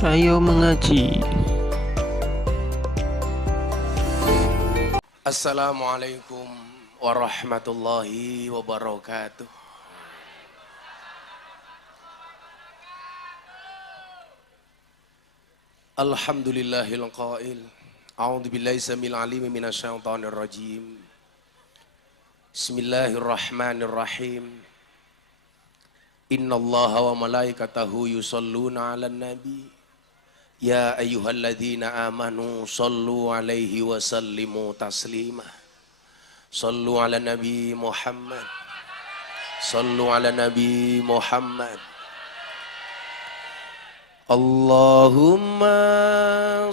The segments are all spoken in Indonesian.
Ayo mengaji. Assalamualaikum warahmatullahi wabarakatuh. Alhamdulillahil qail. A'udzu billahi samil alim minasyaitonir rajim. Bismillahirrahmanirrahim. Innallaha wa malaikatahu yusholluna 'alan nabi. Ya ayyuhalladzina amanu shallu 'alaihi wa sallimu taslima. Shallu 'ala nabi Muhammad. Shallu 'ala nabi Muhammad. Allahumma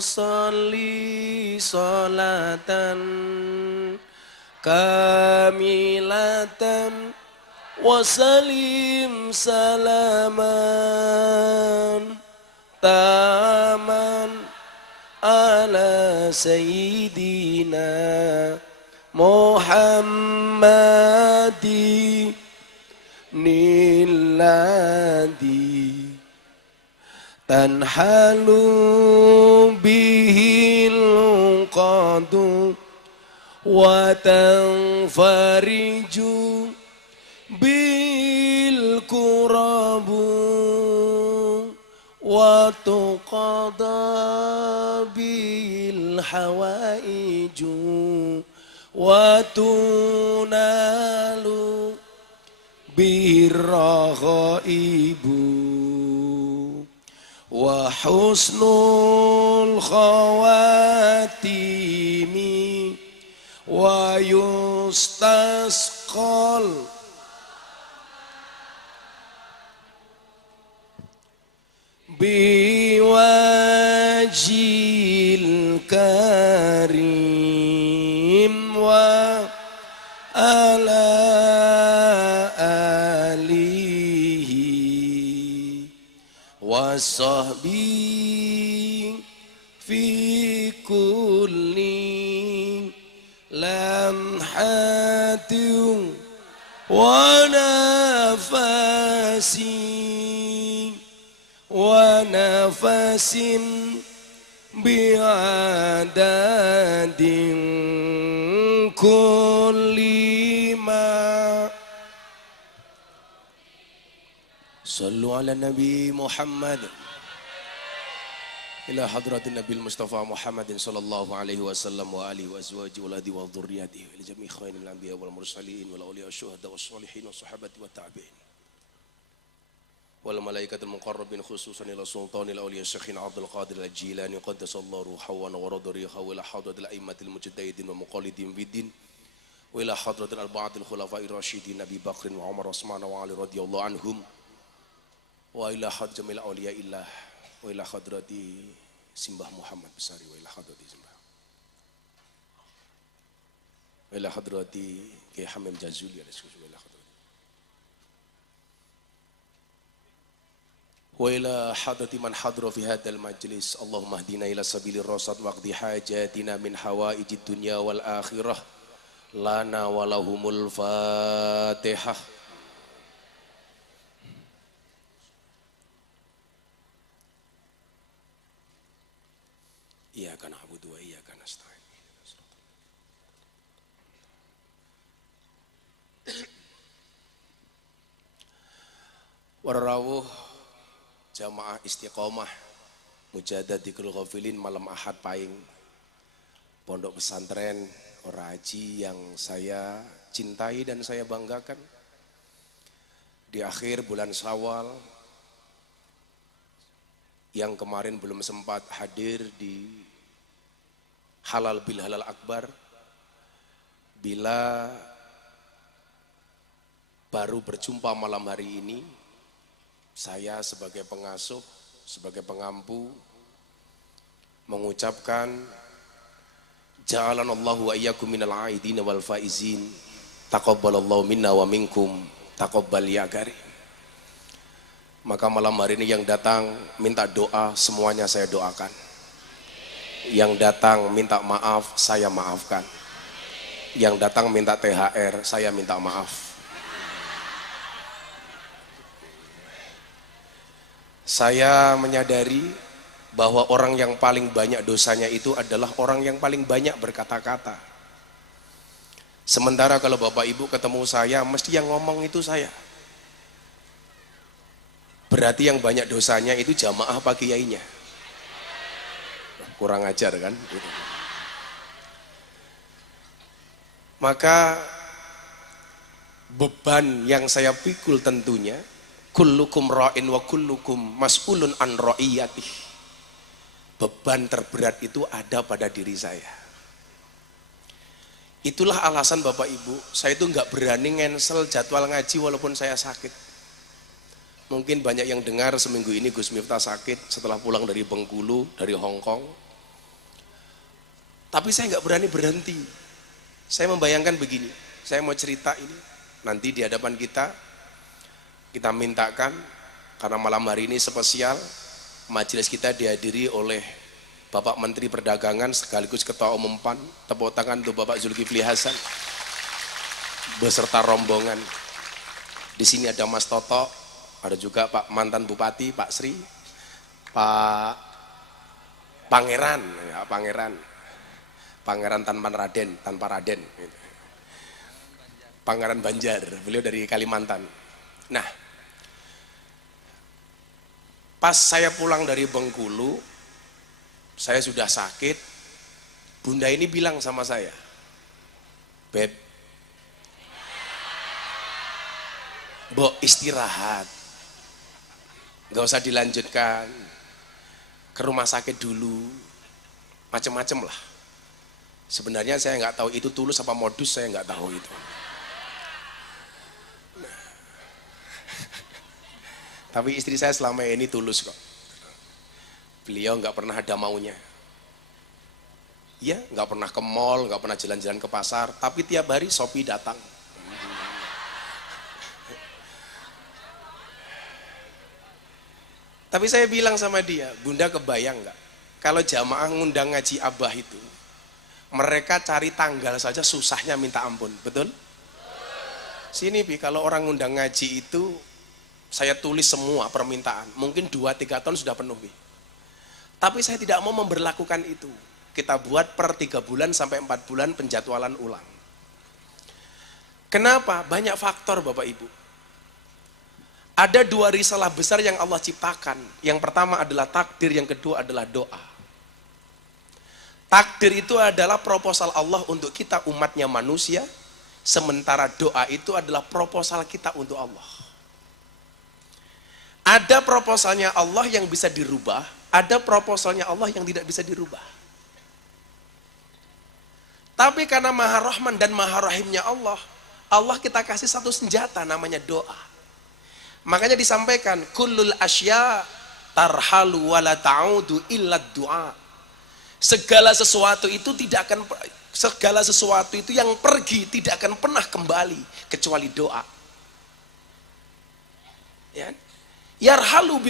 sholli sholatan kamilatan wa salim salaman taman ala sayyidina Muhammadi niladi tanhalu bihil qadu wa tanfariju bil kurabu wa tuqada bil hawaiju wa tunalu birraghaibu wa husnul khawatimi wa yustasqal biwajil karim wa ala alihi wa sahbihi fi kulli lamhatin wa nafasin wa nafasin bi'adadin kulli ma. Sallu ala nabi Muhammad ila hadratin nabil mustafa Muhammadin sallallahu alaihi wasallam wa alihi wa azwaji wa ladi wa dhurriyyatihi wa jami'i khairil anbiya wal mursalin wal awliya syuhada was sholihin wa sahabati wa tabi'in wal malaikatul muqarrabin khususan ila sultanil awliya syekhina Abdul Qadir al-Jilani qaddasallahu ruhahu wa radariha wa ila hadratil a'immatil mujtahidin wa muqallidin biddin wa ila hadratil arba'atil khulafa'ir rasyidin Abi Bakr wa Umar wa Utsman wa Ali radhiyallahu anhum wa ila hadjamil awliyaillah wa ila hadrati Simbah Muhammad Besari wa ila hadrati Simbah wa ila hadrati Kiai Hamim Jazuli wa ila hadrati wa ila hadrati man hadra fi hadzal majlis. Allahumma hdina ila sabilir rasyad waqdi hajatina min hawaijid dunya wal akhirah lana wa lahumul Fatihah. Iyyaka na'budu wa iyyaka nasta'in. Warawuh jamaah istiqomah Mujadadikul Ghafilin malam Ahad Pahing Pondok Pesantren Oraji yang saya cintai dan saya banggakan. Di akhir bulan Syawal yang kemarin belum sempat hadir di Halal bil Halal Akbar, bila baru berjumpa malam hari ini, saya sebagai pengasuh, sebagai pengampu mengucapkan ja'alanallahu wa iyyakum minal aidin wal faizin, taqabbalallahu minna wa minkum, taqabbal ya karim. Maka malam hari ini yang datang minta doa, semuanya saya doakan. Yang datang minta maaf, saya maafkan. Yang datang minta THR, saya minta maaf. Saya menyadari bahwa orang yang paling banyak dosanya itu adalah orang yang paling banyak berkata-kata. Sementara kalau Bapak Ibu ketemu saya, mesti yang ngomong itu saya. Berarti yang banyak dosanya itu jamaah apa kiainya? Kurang ajar kan? Gitu. Maka beban yang saya pikul tentunya, kullukum ra'in wa kullukum mas'ulun an ra'iyatih. Beban terberat itu ada pada diri saya. Itulah alasan Bapak Ibu, saya itu nggak berani ngensel jadwal ngaji walaupun saya sakit. Mungkin banyak yang dengar seminggu ini Gus Miftah sakit setelah pulang dari Bengkulu, dari Hong Kong. Tapi saya nggak berani berhenti. Saya membayangkan begini, saya mau cerita ini, nanti di hadapan kita mintakan, karena malam hari ini spesial, majelis kita dihadiri oleh Bapak Menteri Perdagangan sekaligus Ketua Umum PAN. Tepuk tangan untuk Bapak Zulkifli Hasan beserta rombongan. Di sini ada Mas Toto, ada juga Pak mantan Bupati Pak Sri, Pak Pangeran, ya, Pangeran tanpa Raden, Pangeran Banjar, beliau dari Kalimantan. Nah, pas saya pulang dari Bengkulu, saya sudah sakit, bunda ini bilang sama saya, Beb, Mbok istirahat, gak usah dilanjutkan, ke rumah sakit dulu, macem-macem lah. Sebenarnya saya nggak tahu itu tulus apa modus, saya nggak tahu itu. Nah. Tapi istri saya selama ini tulus kok. Beliau nggak pernah ada maunya. Ya, nggak pernah ke mall, nggak pernah jalan-jalan ke pasar, tapi tiap hari Shopee datang. Tapi saya bilang sama dia, Bunda kebayang nggak? Kalau jamaah ngundang ngaji Abah itu, mereka cari tanggal saja susahnya minta ampun, betul? Sini Bi, kalau orang ngundang ngaji itu, saya tulis semua permintaan, mungkin 2-3 tahun sudah penuh Bi. Tapi saya tidak mau memberlakukan itu. Kita buat per 3 bulan sampai 4 bulan penjadwalan ulang. Kenapa? Banyak faktor Bapak Ibu. Ada 2 risalah besar yang Allah ciptakan. Yang pertama adalah takdir, yang kedua adalah doa. Takdir itu adalah proposal Allah untuk kita umatnya manusia, sementara doa itu adalah proposal kita untuk Allah. Ada proposalnya Allah yang bisa dirubah, ada proposalnya Allah yang tidak bisa dirubah. Tapi karena Maha Rahman dan Maha Rahimnya Allah, Allah kita kasih satu senjata namanya doa. Makanya disampaikan, kullul asya tarhalu wala ta'udu illa du'a. Segala sesuatu itu yang pergi tidak akan pernah kembali kecuali doa. Ya. Yarhalu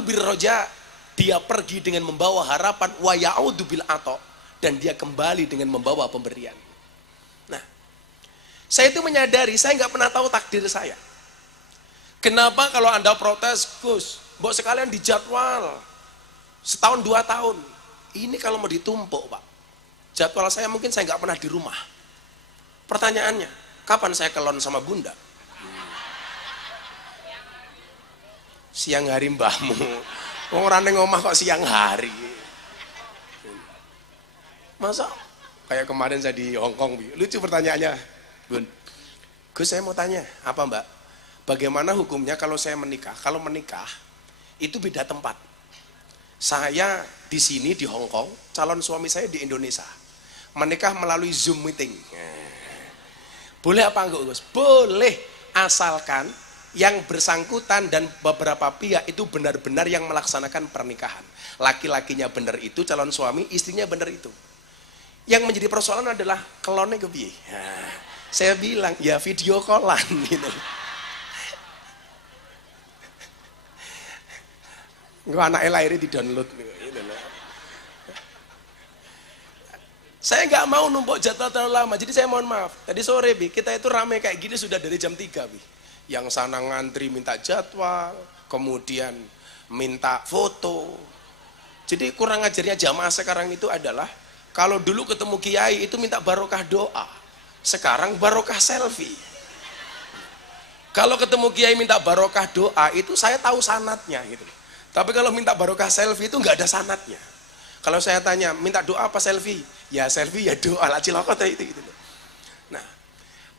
bil roja, dia pergi dengan membawa harapan, wa ya'udu bil ato, dan dia kembali dengan membawa pemberian. Nah, saya itu menyadari saya nggak pernah tahu takdir saya. Kenapa kalau Anda protes, Gus, mbok sekalian dijadwal setahun 2 tahun. Ini kalau mau ditumpuk Pak, jadwal saya mungkin saya nggak pernah di rumah. Pertanyaannya, kapan saya kelon sama Bunda? Siang hari mbahmu, orang ngomah kok siang hari. Masa kayak kemarin saya di Hong Kong, lucu pertanyaannya, Bun. Gus, saya mau tanya, apa Mbak? Bagaimana hukumnya kalau saya menikah? Kalau menikah itu beda tempat. Saya di sini di Hong Kong, calon suami saya di Indonesia. Menikah melalui Zoom meeting. Boleh apa enggak, Gus? Boleh, asalkan yang bersangkutan dan beberapa pihak itu benar-benar yang melaksanakan pernikahan. Laki-lakinya benar itu, calon suami, istrinya benar itu. Yang menjadi persoalan adalah kelonnya kepiye. Nah, saya bilang, ya video callan gitu. Enggak, anaknya lahirnya di download gitu. Saya nggak mau numpuk jadwal terlalu lama, jadi saya mohon maaf. Tadi sore Bi, kita itu rame kayak gini sudah dari jam 3 Bi. Yang sana ngantri minta jadwal, kemudian minta foto. Jadi kurang ajarnya jamaah sekarang itu adalah kalau dulu ketemu kiai itu minta barokah doa, sekarang barokah selfie. Kalau ketemu kiai minta barokah doa itu saya tahu sanatnya gitu. Tapi kalau minta barokah selfie itu nggak ada sanatnya. Kalau saya tanya minta doa apa selfie? Ya selfie ya doa lah cilokot itu gitu. Nah,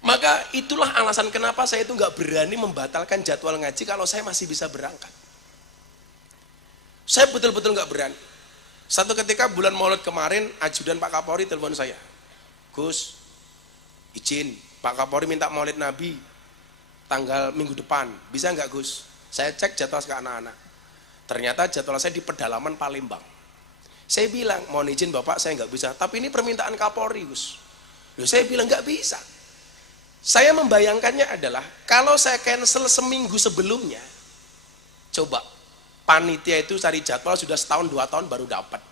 maka itulah alasan kenapa saya itu nggak berani membatalkan jadwal ngaji kalau saya masih bisa berangkat. Saya betul-betul nggak berani. Satu ketika bulan Maulid kemarin, ajudan Pak Kapolri telepon saya, Gus, izin Pak Kapolri minta Maulid Nabi tanggal minggu depan, bisa nggak Gus? Saya cek jadwal ke anak-anak. Ternyata jadwal saya di pedalaman Palembang. Saya bilang, mohon izin Bapak saya nggak bisa, tapi ini permintaan Kapolri Gus. Loh, saya bilang nggak bisa. Saya membayangkannya adalah kalau saya cancel seminggu sebelumnya, coba panitia itu cari jadwal sudah setahun 2 tahun baru dapat.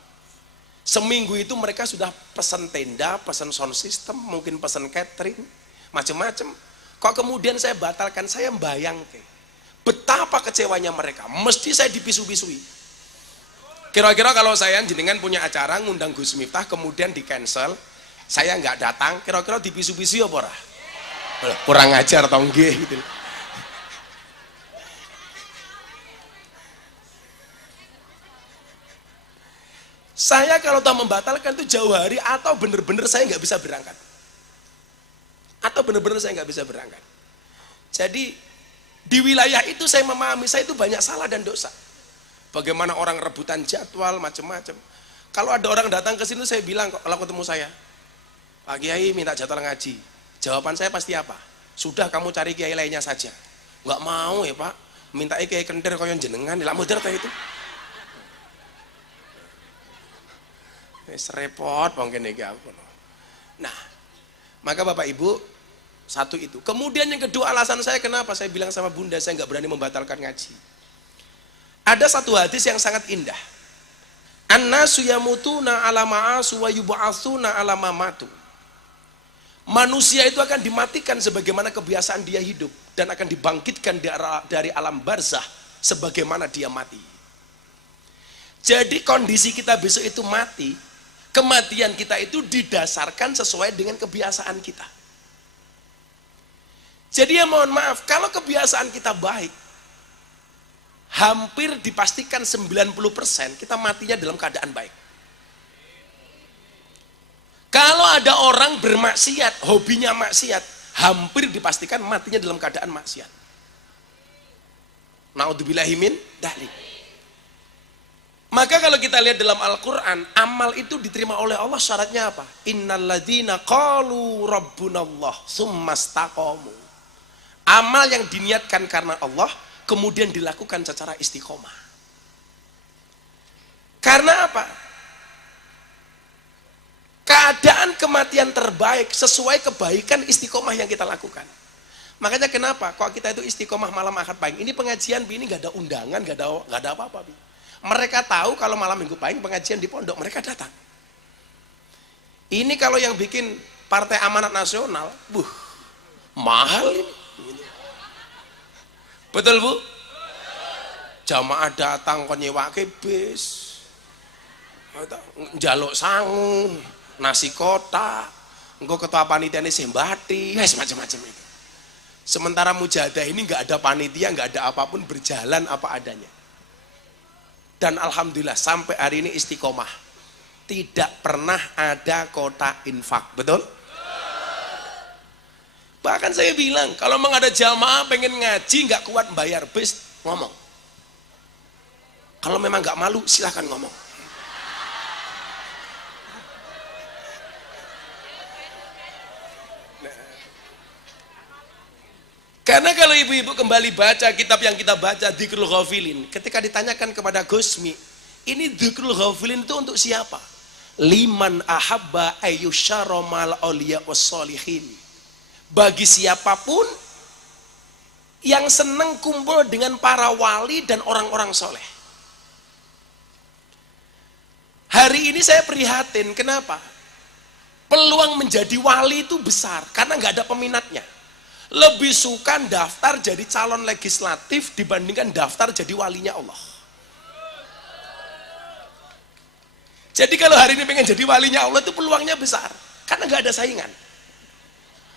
Seminggu itu mereka sudah pesan tenda, pesan sound system, mungkin pesan catering, macam-macam. Kok kemudian saya batalkan? Saya membayangkan betapa kecewanya mereka. Mesti saya dipisu-pisui. Kira-kira kalau saya jenengan punya acara ngundang Gus Miftah kemudian di cancel, saya nggak datang, kira-kira dipisu-pisui apa ora? Kurang ajar atau nggih gitu. Saya kalau tahu membatalkan itu jauh hari atau bener-bener saya nggak bisa berangkat. Atau bener-bener saya nggak bisa berangkat. Jadi di wilayah itu saya memahami saya itu banyak salah dan dosa. Bagaimana orang rebutan jadwal macam-macam. Kalau ada orang datang ke sini saya bilang kalau ketemu saya, Pak Kiai minta jadwal ngaji. Jawaban saya pasti apa? Sudah kamu cari kiai lainnya saja. Nggak mau ya Pak, minta kiai kentir koyo jenengan, lah modern itu. Repot mungkin iki aku. Nah, maka Bapak Ibu, satu itu. Kemudian yang kedua alasan saya kenapa saya bilang sama Bunda saya nggak berani membatalkan ngaji. Ada satu hadis yang sangat indah. An-nasu yamutuna ala ma'asu wa yub'atsuna ala ma matu. Manusia itu akan dimatikan sebagaimana kebiasaan dia hidup dan akan dibangkitkan dari alam barzah sebagaimana dia mati. Jadi kondisi kita besok itu mati, kematian kita itu didasarkan sesuai dengan kebiasaan kita. Jadi ya mohon maaf, kalau kebiasaan kita baik, hampir dipastikan 90% kita matinya dalam keadaan baik. Kalau ada orang bermaksiat, hobinya maksiat, hampir dipastikan matinya dalam keadaan maksiat. Naudzubillahi min dzalik. Maka kalau kita lihat dalam Al-Quran, amal itu diterima oleh Allah syaratnya apa? Innalladzina qalu rabbunallah summastaqamu. Amal yang diniatkan karena Allah, kemudian dilakukan secara istiqomah. Karena apa? Keadaan kematian terbaik sesuai kebaikan istiqomah yang kita lakukan. Makanya kenapa? Kok kita itu istiqomah malam Ahad Pahing? Ini pengajian, ini nggak ada undangan, nggak ada apa-apa. Mereka tahu kalau malam Minggu Pahing pengajian di pondok, mereka datang. Ini kalau yang bikin Partai Amanat Nasional, mahal ini. Betul Bu? Jamaah datang kok nyewake bis, njaluk sangu, nasi kotak, engko ketua panitia ini sembati, semacam-macam itu. Sementara mujahadah ini nggak ada panitia, nggak ada apapun, berjalan apa adanya. Dan alhamdulillah sampai hari ini istiqomah, tidak pernah ada kotak infak, betul? Bahkan saya bilang kalau memang ada jamaah pengen ngaji nggak kuat bayar bis, ngomong. Kalau memang nggak malu silahkan ngomong. Karena kalau ibu-ibu kembali baca kitab yang kita baca, Dzikrul Ghafilin, ketika ditanyakan kepada Gusmi, ini Dzikrul Ghafilin itu untuk siapa? Liman ahabba ayyusyara mal auliya wassalihin. Bagi siapapun yang senang kumpul dengan para wali dan orang-orang soleh. Hari ini saya prihatin, kenapa? Peluang menjadi wali itu besar, karena nggak ada peminatnya. Lebih suka daftar jadi calon legislatif dibandingkan daftar jadi walinya Allah. Jadi kalau hari ini pengen jadi walinya Allah itu peluangnya besar, karena nggak ada saingan.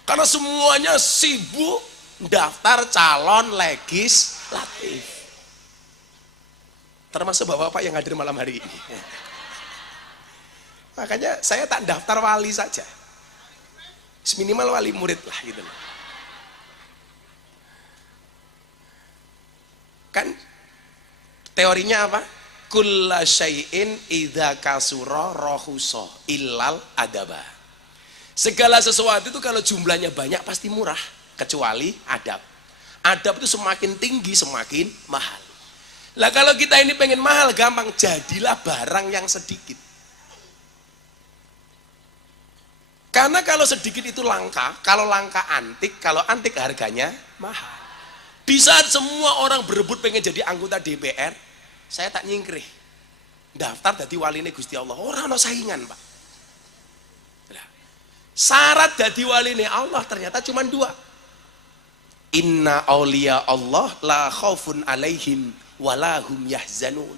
Karena semuanya sibuk daftar calon legislatif. Termasuk bapak-bapak yang hadir malam hari ini. Makanya saya tak daftar wali saja. Minimal wali murid lah gitu. Kan teorinya apa? Kulla syai'in idza kasura rahusa illal adaba. Segala sesuatu itu kalau jumlahnya banyak pasti murah, kecuali adab. Adab itu semakin tinggi semakin mahal. Lah kalau kita ini pengen mahal gampang, jadilah barang yang sedikit. Karena kalau sedikit itu langka, kalau langka antik, kalau antik harganya mahal. Di saat semua orang berebut pengen jadi anggota DPR, saya tak nyingkrih daftar jadi waline Gusti Allah, orang no saingan Pak. Nah, syarat jadi waline Allah ternyata cuma 2. Inna auliya Allah la khaufun alaihim walahum yahzanun.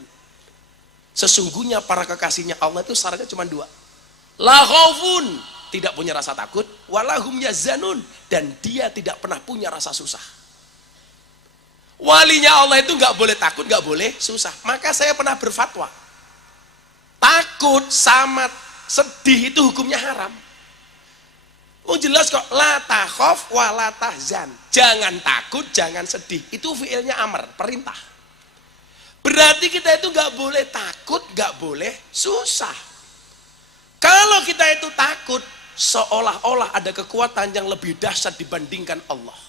Sesungguhnya para kekasihnya Allah itu syaratnya cuma 2. La khaufun, tidak punya rasa takut, walahum yahzanun, dan dia tidak pernah punya rasa susah. Walinya Allah itu nggak boleh takut, nggak boleh susah. Maka saya pernah berfatwa, takut sama sedih itu hukumnya haram. Oh jelas kok, la takhaf wa la tahzan. Jangan takut, jangan sedih. Itu fiilnya amr, perintah. Berarti kita itu nggak boleh takut, nggak boleh susah. Kalau kita itu takut, seolah-olah ada kekuatan yang lebih dahsyat dibandingkan Allah.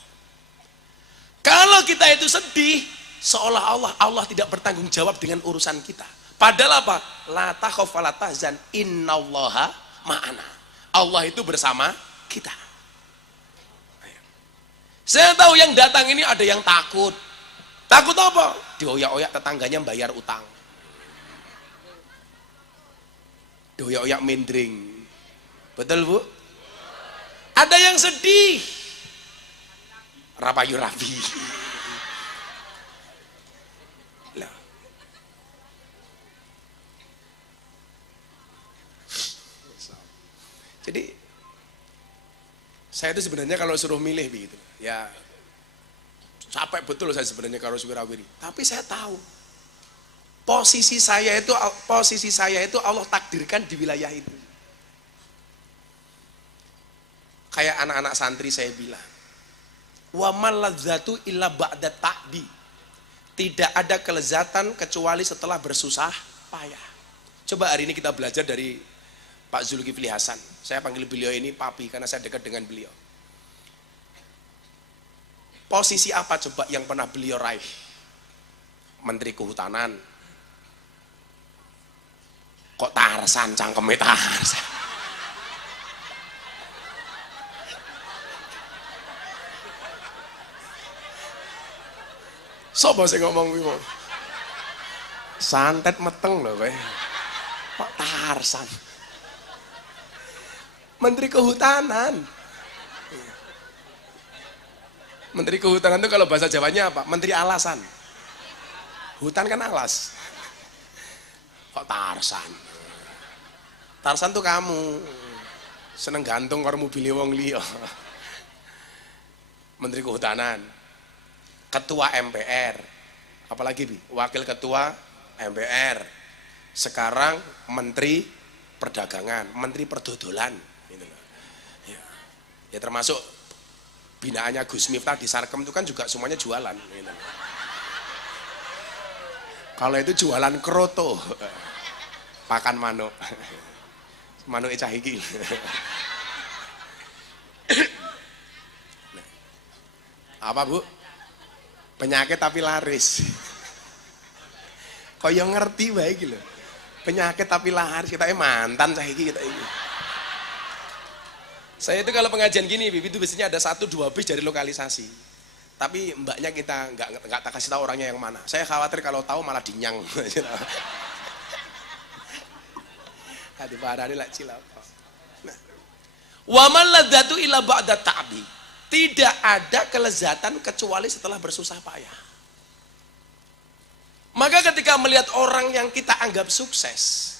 Kalau kita itu sedih, seolah-olah Allah tidak bertanggung jawab dengan urusan kita. Padahal apa? La takhaf wa la tahzan, innallaha ma'ana. Allah itu bersama kita. Saya tahu yang datang ini ada yang takut. Takut apa? Dioyak-oyak tetangganya bayar utang. Dioyak-oyak mendring. Betul Bu? Ada yang sedih. Rapayu rapi. Lah. Jadi saya itu sebenarnya kalau suruh milih begitu, ya capek betul saya sebenarnya kalau Suwirawiri. Tapi saya tahu posisi saya itu Allah takdirkan di wilayah itu. Kayak anak-anak santri saya bilang, wa maladzatu illa ba'da ta'di. Tidak ada kelezatan kecuali setelah bersusah payah. Coba hari ini kita belajar dari Pak Zulkifli Hasan. Saya panggil beliau ini papi karena saya dekat dengan beliau. Posisi apa coba yang pernah beliau raih? Menteri Kehutanan. Kok Tarsan, cangkeme Tarsan. Sopo sing ngomong kuwi? Santet meteng lho kowe. Kok Tarsan? Menteri Kehutanan. Menteri Kehutanan itu kalau bahasa Jawanya apa? Menteri alasan. Hutan kan alas. Kok Tarsan? Tarsan tuh kamu. Seneng gantung karo mobil wong liya. Menteri Kehutanan. Ketua MPR, apalagi Bi? Wakil Ketua MPR, sekarang Menteri Perdagangan, Menteri Perdodolan, gitu. Ya termasuk binaannya Gus Miftah di Sarkem itu kan juga semuanya jualan. Gitu. Kalau itu jualan kroto, pakan manuk, manuk cahiki. Apa Bu? Penyakit tapi laris. Kok yang ngerti baik gitu. Penyakit tapi laris, kita mantan saiki kita ini. Saya itu kalau pengajian gini, Bibi itu biasanya ada 1-2 bis dari lokalisasi. Tapi mbaknya kita nggak tak kasih tahu orangnya yang mana. Saya khawatir kalau tahu malah dinyang. Hati parani lah cilaka. Nah, wa man ladzatu illa ba'da ta'bi. Tidak ada kelezatan kecuali setelah bersusah payah. Maka ketika melihat orang yang kita anggap sukses,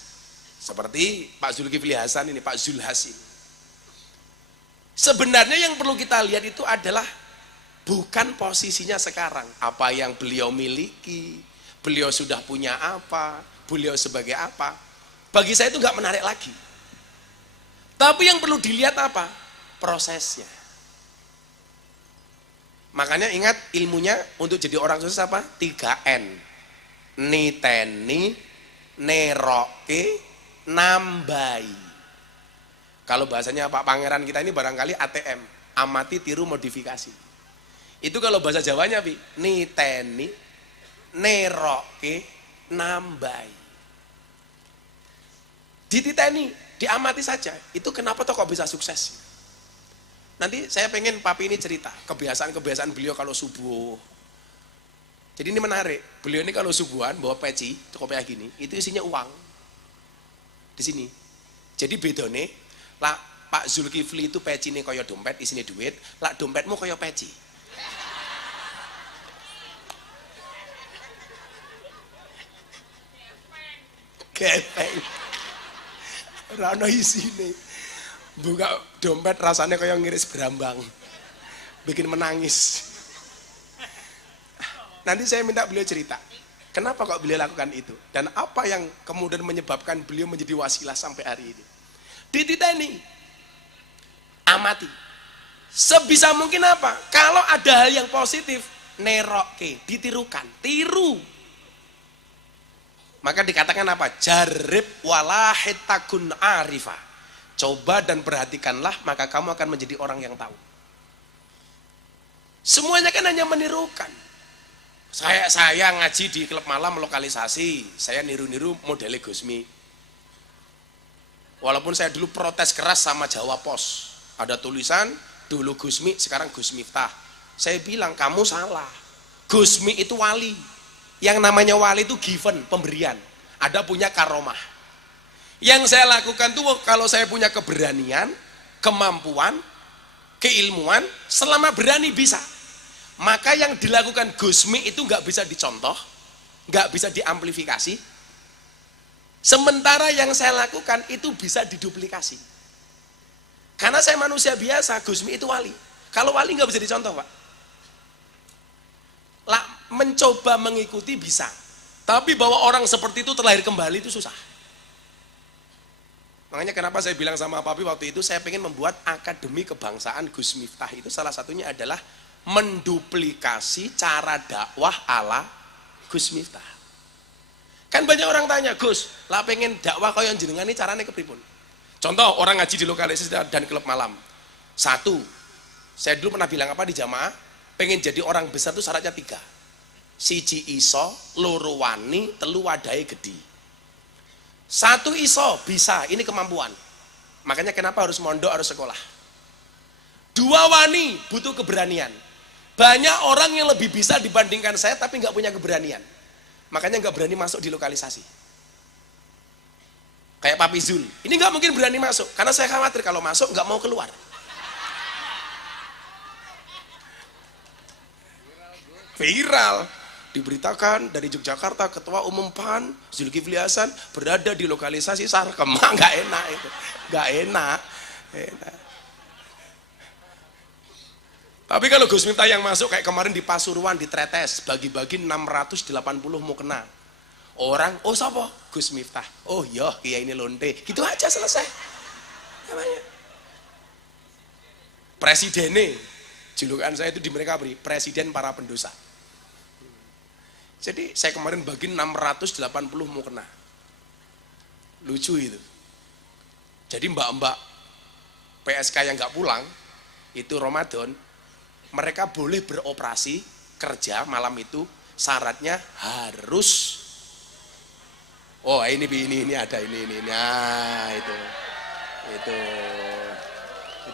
Seperti Pak Zulkifli Hasan ini, Pak Zulhas ini. Sebenarnya yang perlu kita lihat itu adalah bukan posisinya sekarang, apa yang beliau miliki, beliau sudah punya apa, beliau sebagai apa. Bagi saya itu nggak menarik lagi. Tapi yang perlu dilihat apa? Prosesnya. Makanya ingat ilmunya untuk jadi orang sukses apa? 3N. Niteni, neroke, nambai. Kalau bahasanya Pak Pangeran kita ini barangkali ATM, amati, tiru, modifikasi. Itu kalau bahasa Jawanya, Pi, niteni, neroke, nambai. Dititeni, diamati saja. Itu kenapa toh kok bisa sukses? Nanti saya pengen Papi ini cerita kebiasaan-kebiasaan beliau kalau subuh. Jadi ini menarik. Beliau ini kalau subuhan bawa peci, kopiah gini, itu isinya uang. Di sini. Jadi bedone lah Pak Zulkifli itu peci ini kaya dompet, isinya duit, lah dompetmu kaya peci. Gepeng. Rano isine. Buka dompet rasanya kaya ngiris berambang. Bikin menangis. Nanti saya minta beliau cerita. Kenapa kok beliau lakukan itu? Dan apa yang kemudian menyebabkan beliau menjadi wasilah sampai hari ini? Dititeni, amati. Sebisa mungkin apa? Kalau ada hal yang positif, neroke, ditirukan, tiru. Maka dikatakan apa? Jarib walahid takun arifah. Coba dan perhatikanlah, maka kamu akan menjadi orang yang tahu. Semuanya kan hanya menirukan. Saya ngaji di klub malam lokalisasi, saya niru-niru model Gusmi. Walaupun saya dulu protes keras sama Jawa Pos, ada tulisan dulu Gusmi, sekarang Gus Miftah. Saya bilang kamu salah. Gusmi itu wali. Yang namanya wali itu given, pemberian. Ada punya karomah. Yang saya lakukan tuh kalau saya punya keberanian, kemampuan, keilmuan, selama berani bisa. Maka yang dilakukan Gusmi itu nggak bisa dicontoh, nggak bisa diamplifikasi. Sementara yang saya lakukan itu bisa diduplikasi. Karena saya manusia biasa, Gusmi itu wali. Kalau wali nggak bisa dicontoh, Pak. Lah, mencoba mengikuti bisa. Tapi bahwa orang seperti itu terlahir kembali itu susah. Makanya kenapa saya bilang sama Papi waktu itu, saya pengen membuat akademi kebangsaan Gus Miftah. Itu salah satunya adalah menduplikasi cara dakwah ala Gus Miftah. Kan banyak orang tanya, Gus, lah pengen dakwah kaya jenengan ini caranya kepripun? Contoh, orang ngaji di lokalisasi dan klub malam. Satu, saya dulu pernah bilang apa di jamaah, pengen jadi orang besar itu syaratnya 3. Siji iso, loro wani, telu wadai gede. 1 iso, bisa, ini kemampuan. Makanya kenapa harus mondok, harus sekolah. 2 wani, butuh keberanian. Banyak orang yang lebih bisa dibandingkan saya tapi nggak punya keberanian. Makanya nggak berani masuk di lokalisasi. Kayak Papi Zul, ini nggak mungkin berani masuk karena saya khawatir kalau masuk nggak mau keluar. Viral, diberitakan dari Yogyakarta Ketua Umum PAN Zulkifli Hasan berada di lokalisasi Sarkem. Nggak enak itu, nggak enak. Tapi kalau Gus Miftah yang masuk kayak kemarin di Pasuruan di Tretes, bagi-bagi 680 mau kena. Orang, oh siapa? Gus Miftah. Oh iya, iya ini lonte. Gitu aja selesai. Namanya. Presidennya, julukan saya itu di mereka beri, presiden para pendosa. Jadi saya kemarin bagi 680 mau kena. Lucu itu. Jadi mbak-mbak PSK yang nggak pulang, itu Ramadan, mereka boleh beroperasi kerja malam itu, syaratnya harus ini ada ini nah itu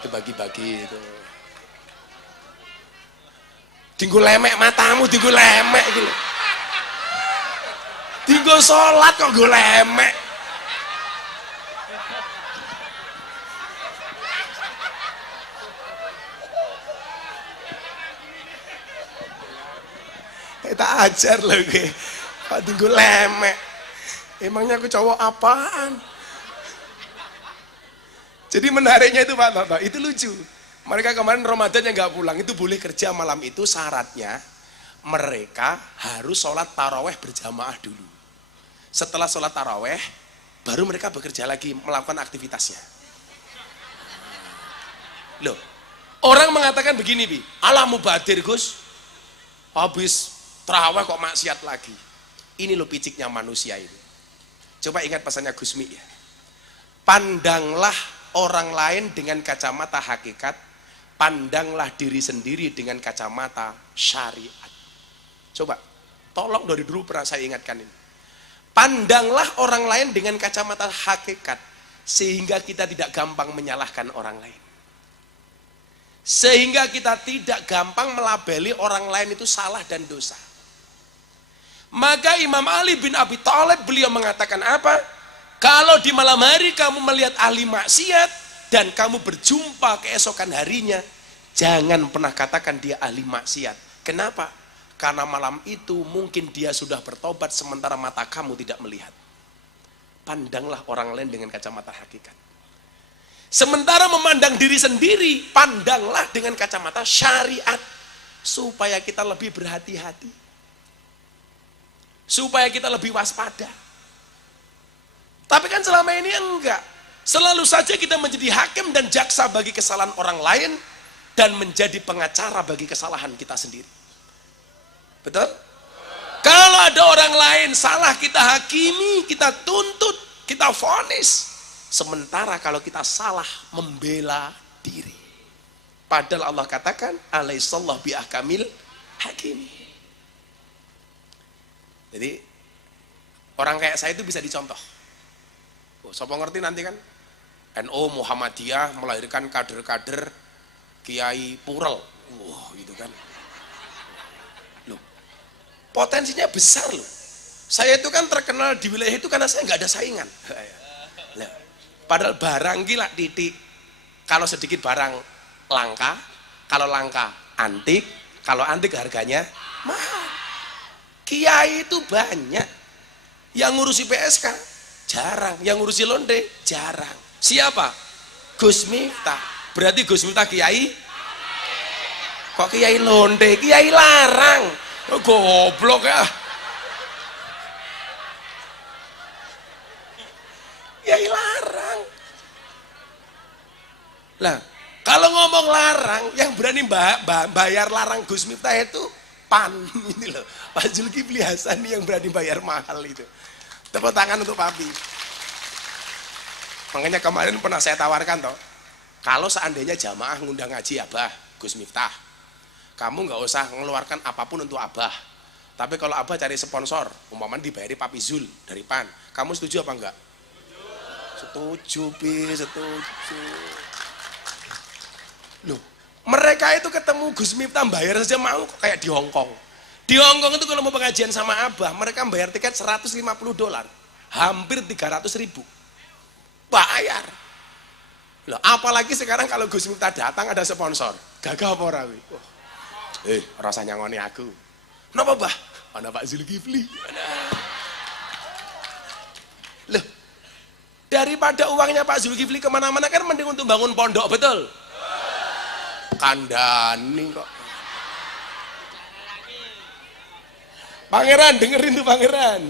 bagi-bagi itu. Tinggu lemek matamu, tinggu lemek gitu. Tinggu sholat kok gue lemek. Tak ajar loh gue, kok tinggal lemek. Emangnya aku cowok apaan? Jadi menariknya itu Pak Toto, itu lucu. Mereka kemarin Ramadan yang nggak pulang itu boleh kerja malam itu, syaratnya mereka harus sholat taraweh berjamaah dulu. Setelah sholat taraweh, baru mereka bekerja lagi melakukan aktivitasnya. Loh, orang mengatakan begini, Bi, alah mubadir Gus, habis taraweh kok maksiat lagi. Ini loh piciknya manusia ini. Coba ingat pesannya Gusmi ya. Pandanglah orang lain dengan kacamata hakikat, pandanglah diri sendiri dengan kacamata syariat. Coba, tolong dari dulu pernah saya ingatkan ini. Pandanglah orang lain dengan kacamata hakikat, sehingga kita tidak gampang menyalahkan orang lain. Sehingga kita tidak gampang melabeli orang lain itu salah dan dosa. Maka Imam Ali bin Abi Thalib beliau mengatakan apa? Kalau di malam hari kamu melihat ahli maksiat dan kamu berjumpa keesokan harinya, jangan pernah katakan dia ahli maksiat. Kenapa? Karena malam itu mungkin dia sudah bertobat sementara mata kamu tidak melihat. Pandanglah orang lain dengan kacamata hakikat. Sementara memandang diri sendiri, pandanglah dengan kacamata syariat. Supaya kita lebih berhati-hati. Supaya kita lebih waspada. Tapi kan selama ini enggak. Selalu saja kita menjadi hakim dan jaksa bagi kesalahan orang lain dan menjadi pengacara bagi kesalahan kita sendiri. Betul? Kalau ada orang lain salah, kita hakimi, kita tuntut, kita vonis. Sementara kalau kita salah, membela diri. Padahal Allah katakan, alaihissallahu biahkamil hakimi. Jadi orang kayak saya itu bisa dicontoh. Siapa ngerti nanti kan NU Muhammadiyah melahirkan kader-kader Kiai Purel, wah gitu kan. Loh, potensinya besar loh. Saya itu kan terkenal di wilayah itu karena saya nggak ada saingan. Nah, padahal barang gila titik. Kalau sedikit barang langka, kalau langka antik, kalau antik harganya mahal. Kiai itu banyak, yang ngurusi PSK jarang, yang ngurusi londe jarang. Siapa? Gus Miftah. Berarti Gus Miftah kiai? Kok kiai londe? Kiai larang. Oh, goblok ya. Kiai larang. Lah, kalau ngomong larang, yang berani bayar larang Gus Miftah itu PAN ini loh, Pak Zulkifli Hasan yang berani bayar mahal itu. Tepuk tangan untuk Papi. Makanya kemarin pernah saya tawarkan toh, kalau seandainya jamaah ngundang ngaji Abah Gus Miftah, kamu nggak usah mengeluarkan apapun untuk Abah. Tapi kalau Abah cari sponsor, umpamanya dibayari Papi Zul dari PAN, kamu setuju apa enggak? Setuju, Pi, setuju. Loh, mereka itu ketemu Gus Miftah bayar saja mau kayak di Hong Kong. Di Hong Kong itu kalau mau pengajian sama Abah, mereka bayar tiket $150, hampir 300.000. Bayar. Loh, apalagi sekarang kalau Gus Miftah datang ada sponsor, gagah apa ora kuwi? Rasanya ngoni aku. Napa, Bah? Ana Pak Zulkifli. Loh, daripada uangnya Pak Zulkifli kemana-mana kan mending untuk bangun pondok, betul? Kandani kok. Pangeran, dengerin tuh Pangeran.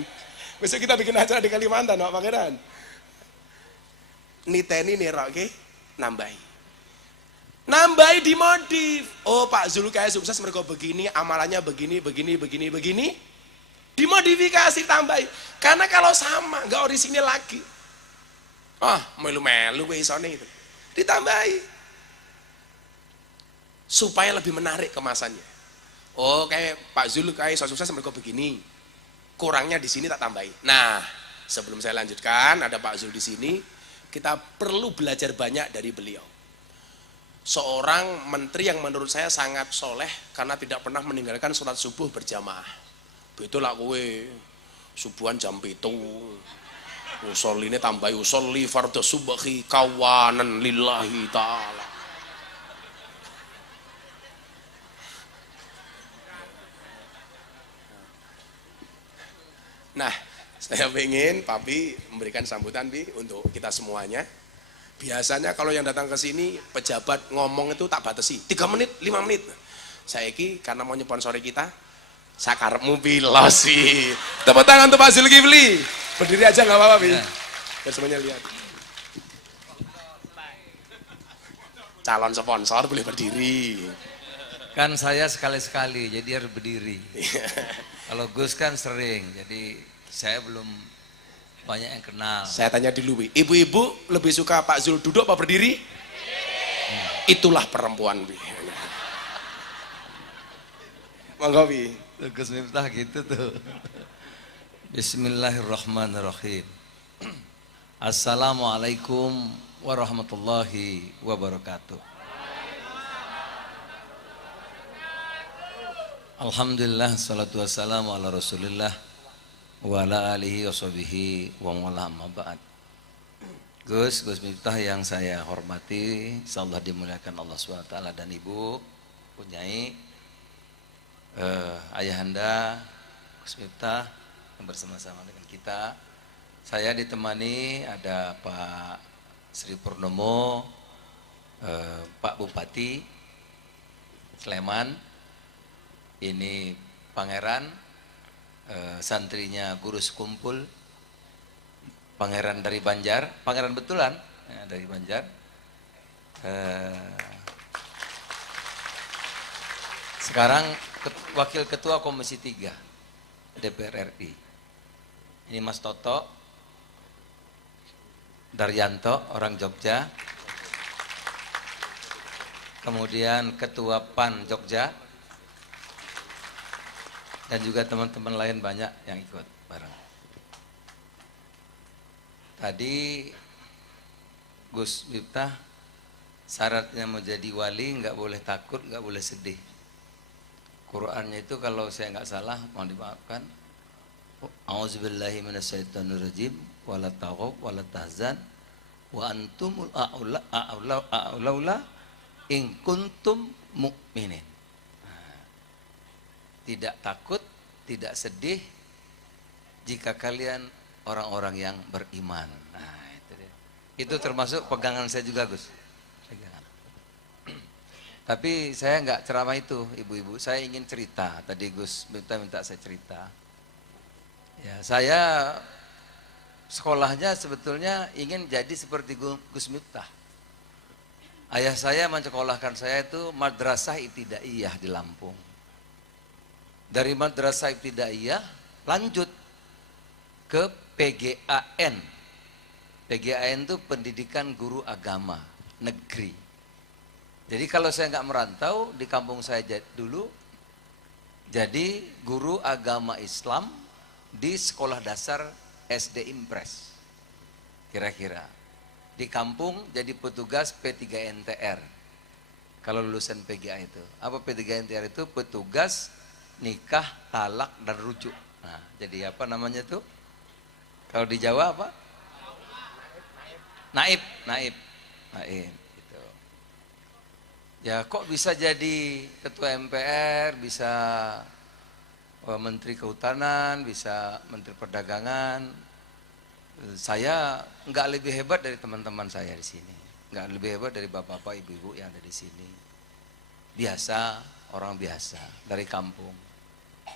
Besok kita bikin acara di Kalimantan, Pak Pangeran. Niteni neroke nambahi. Nambahi dimodif. Oh, Pak Zul kayak sukses mereka begini, amalannya begini. Dimodifikasi tambahi. Karena kalau sama, nggak orisinil lagi. Melu-melu isone itu. Ditambahi. Supaya lebih menarik kemasannya. Oh, kayak Pak Zul kayak sukses mereka begini. Kurangnya di sini tak tambahi. Nah, sebelum saya lanjutkan, ada Pak Zul di sini, kita perlu belajar banyak dari beliau. Seorang menteri yang menurut saya sangat soleh karena tidak pernah meninggalkan sholat subuh berjamaah. Betul lah kowe. Subuhan jam 7. Usoline tambahi usolli fardhu subhi kawanan lillahi ta'ala. Nah, saya ingin Papi memberikan sambutan Bi untuk kita semuanya. Biasanya kalau yang datang ke sini pejabat ngomong itu tak batasi 3 menit, 5 menit. Saiki karena mau nyponsori kita, sakarepmu pilosi. Tepuk tangan untuk Pak Zulkifli. Berdiri aja nggak apa-apa, Bi. Biar semuanya lihat. Calon sponsor boleh berdiri. Kan saya sekali-sekali, jadi harus berdiri. Kalau Gus kan sering, jadi saya belum banyak yang kenal. Saya tanya dulu, Bi. Ibu-ibu lebih suka Pak Zul duduk apa berdiri? Itulah perempuan, Bi. Monggo, Bi. Gus Miftah gitu tuh. Bismillahirrahmanirrahim. Assalamualaikum warahmatullahi wabarakatuh. Alhamdulillah, salatu wassalamu ala rasulillah wa ala alihi wa sahbihi wa mawala amma ba'd. Gus Miftah yang saya hormati, insyaallah dimuliakan Allah SWT dan Ibu Punyai, Ayahanda Gus Miftah yang bersama-sama dengan kita. Saya ditemani ada Pak Sri Purnomo, Pak Bupati Sleman, ini Pangeran, santrinya Guru Sekumpul, Pangeran dari Banjar, Pangeran betulan ya, dari Banjar. Sekarang Wakil Ketua Komisi 3 DPR RI. Ini Mas Toto Daryanto, orang Jogja. Kemudian Ketua PAN Jogja. Dan juga teman-teman lain banyak yang ikut bareng. Tadi Gus Miftah syaratnya mau jadi wali nggak boleh takut, nggak boleh sedih. Qurannya itu kalau saya nggak salah, mohon dimaafkan. A'udzubillahi minasyaitonirrajim wala taghaw wala tahzan wa antumul a'laula in kuntum mu'minin. Tidak takut, tidak sedih jika kalian orang-orang yang beriman. Nah, itu dia. Itu termasuk pegangan saya juga, Gus. Pegangan. Tapi saya nggak ceramah itu, ibu-ibu. Saya ingin cerita. Tadi Gus minta saya cerita. Ya, saya sekolahnya sebetulnya ingin jadi seperti Gus Miftah. Ayah saya mencekolahkan saya itu Madrasah Ibtidaiyah di Lampung. Dari Madrasah Ibtidaiyah lanjut ke PGAN. PGAN itu Pendidikan Guru Agama Negeri. Jadi kalau saya nggak merantau, di kampung saya dulu jadi guru agama Islam di sekolah dasar SD Impres. Kira-kira. Di kampung jadi petugas P3NTR. Kalau lulusan PGA itu. Apa P3NTR itu? Petugas nikah, talak, dan rujuk. Nah, jadi apa namanya tuh? Kalau di Jawa apa? Naib. Gitu. Ya kok bisa jadi ketua MPR, bisa menteri kehutanan, bisa menteri perdagangan. Saya nggak lebih hebat dari teman-teman saya di sini, nggak lebih hebat dari bapak-bapak, ibu-ibu yang ada di sini. Biasa, orang biasa dari kampung,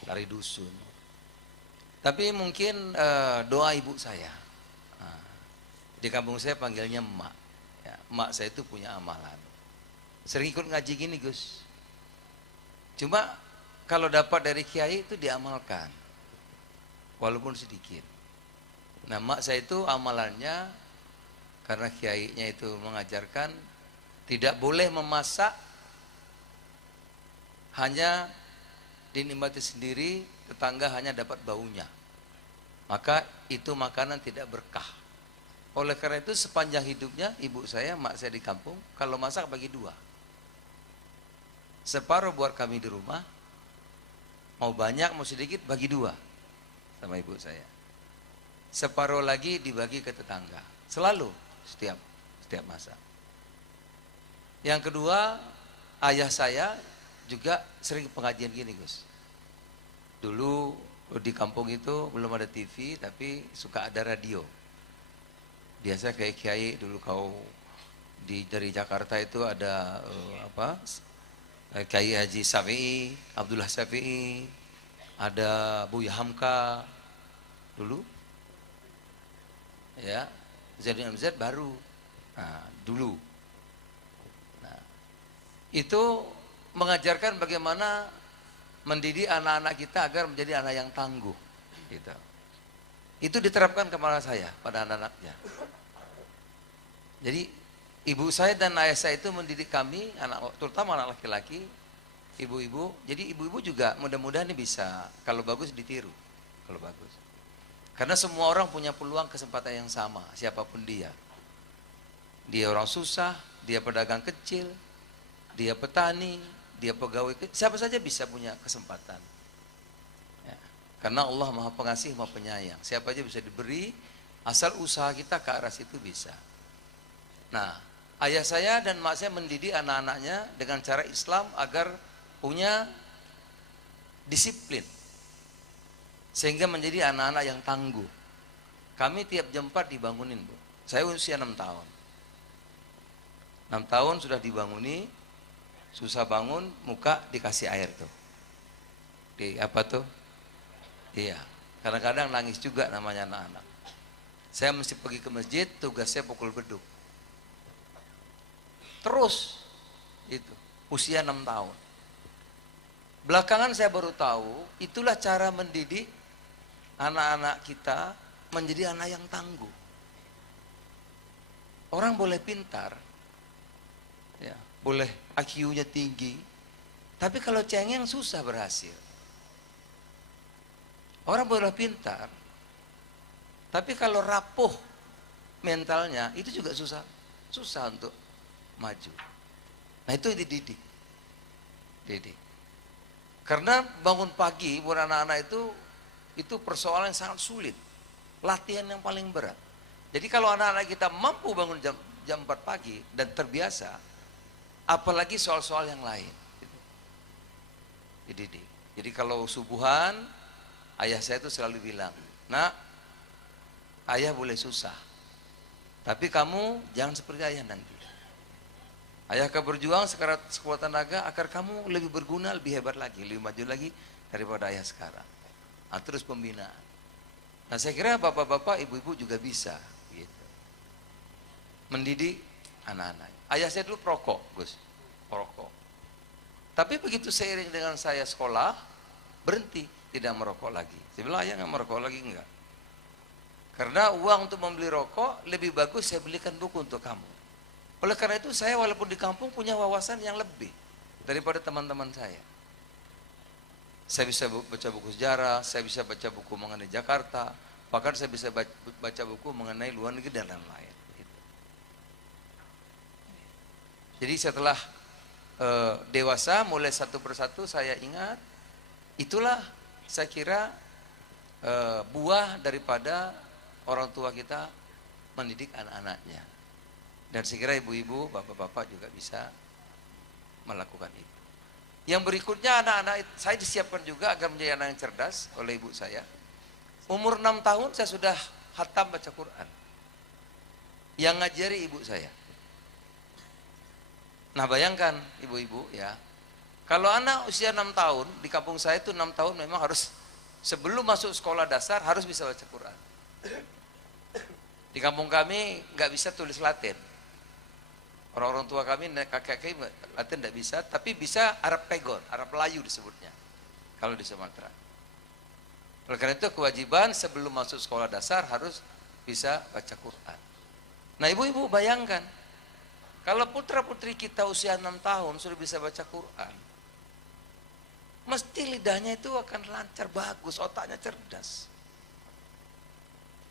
dari dusun. Tapi mungkin doa ibu saya. Di kampung saya panggilnya emak. Ya, emak saya itu punya amalan. Sering ikut ngaji gini, Gus. Cuma kalau dapat dari kiai itu diamalkan, walaupun sedikit. Nah, emak saya itu amalannya karena kiainya itu mengajarkan tidak boleh memasak, hanya dinikmati sendiri, tetangga hanya dapat baunya. Maka itu makanan tidak berkah. Oleh karena itu sepanjang hidupnya ibu saya, mak saya di kampung, kalau masak bagi dua. Separuh buat kami di rumah, mau banyak mau sedikit bagi dua sama ibu saya. Separuh lagi dibagi ke tetangga. Selalu setiap masak. Yang kedua, ayah saya juga sering pengajian gini, Gus. Dulu di kampung itu belum ada TV, tapi suka ada radio. Biasa kayak kiai dulu kau Dari Jakarta itu ada Kiai Haji Syafi'i, Abdullah Syafi'i, ada Buya Hamka dulu, ya, Zainuddin MZ baru, nah, dulu. Nah, itu mengajarkan bagaimana mendidik anak-anak kita agar menjadi anak yang tangguh, gitu. Itu diterapkan kepada saya, pada anak-anaknya. Jadi ibu saya dan ayah saya itu mendidik kami, terutama anak laki-laki, ibu-ibu. Jadi ibu-ibu juga mudah-mudahan ini bisa, kalau bagus ditiru, kalau bagus. Karena semua orang punya peluang kesempatan yang sama, siapapun dia. Dia orang susah, dia pedagang kecil, dia petani, dia pegawai kecil, siapa saja bisa punya kesempatan. Ya. Karena Allah Maha Pengasih, Maha Penyayang. Siapa aja bisa diberi, asal usaha kita ke arah situ bisa. Nah, ayah saya dan mak saya mendidik anak-anaknya dengan cara Islam agar punya disiplin, sehingga menjadi anak-anak yang tangguh. Kami tiap jam 4 dibangunin, Bu. Saya usia 6 tahun. 6 tahun sudah dibanguni, susah bangun, muka dikasih air tuh. Di apa tuh? Iya, kadang-kadang nangis juga namanya anak-anak. Saya mesti pergi ke masjid, tugas saya pukul beduk. Terus itu usia 6 tahun. Belakangan saya baru tahu itulah cara mendidik anak-anak kita menjadi anak yang tangguh. Orang boleh pintar, ya, boleh IQ-nya tinggi, tapi kalau cengeng susah berhasil. Orang boleh pintar, tapi kalau rapuh mentalnya itu juga susah untuk maju. Nah, itu dididik. Karena bangun pagi buat anak-anak itu persoalan yang sangat sulit. Latihan yang paling berat. Jadi kalau anak-anak kita mampu bangun jam 4 pagi dan terbiasa, apalagi soal-soal yang lain. Dididik. Jadi kalau subuhan, ayah saya itu selalu bilang, "Nak, ayah boleh susah, tapi kamu jangan seperti ayah nanti. Ayah akan berjuang sekuat tenaga agar kamu lebih berguna, lebih hebat lagi, lebih maju lagi daripada ayah sekarang." Nah, terus pembinaan. Nah, saya kira bapak-bapak, ibu-ibu juga bisa gitu, mendidik anak-anak. Ayah saya dulu perokok, Gus, perokok. Tapi begitu seiring dengan saya sekolah, berhenti, tidak merokok lagi. Saya bilang, ayah nggak merokok lagi, enggak. Karena uang untuk membeli rokok lebih bagus saya belikan buku untuk kamu. Oleh karena itu saya walaupun di kampung punya wawasan yang lebih daripada teman-teman saya. Saya bisa baca buku sejarah, saya bisa baca buku mengenai Jakarta, bahkan saya bisa baca buku mengenai luar negeri dan lain-lain. Jadi setelah dewasa, mulai satu persatu saya ingat, itulah saya kira buah daripada orang tua kita mendidik anak-anaknya. Dan saya kira ibu-ibu, bapak-bapak juga bisa melakukan itu. Yang berikutnya, anak-anak saya disiapkan juga agar menjadi anak yang cerdas oleh ibu saya. Umur 6 tahun saya sudah khatam baca Quran. Yang ngajari ibu saya. Nah, bayangkan ibu-ibu ya, kalau anak usia 6 tahun, di kampung saya itu 6 tahun memang harus, sebelum masuk sekolah dasar harus bisa baca Quran. Di kampung kami nggak bisa tulis Latin. Orang-orang tua kami, kakek-kakek Latin tidak bisa, tapi bisa Arab Pegon, Arab Melayu disebutnya, kalau di Sumatera. Oleh karena itu kewajiban sebelum masuk sekolah dasar harus bisa baca Quran. Nah, ibu-ibu bayangkan, kalau putra-putri kita usia 6 tahun sudah bisa baca Quran, mesti lidahnya itu akan lancar, bagus, otaknya cerdas.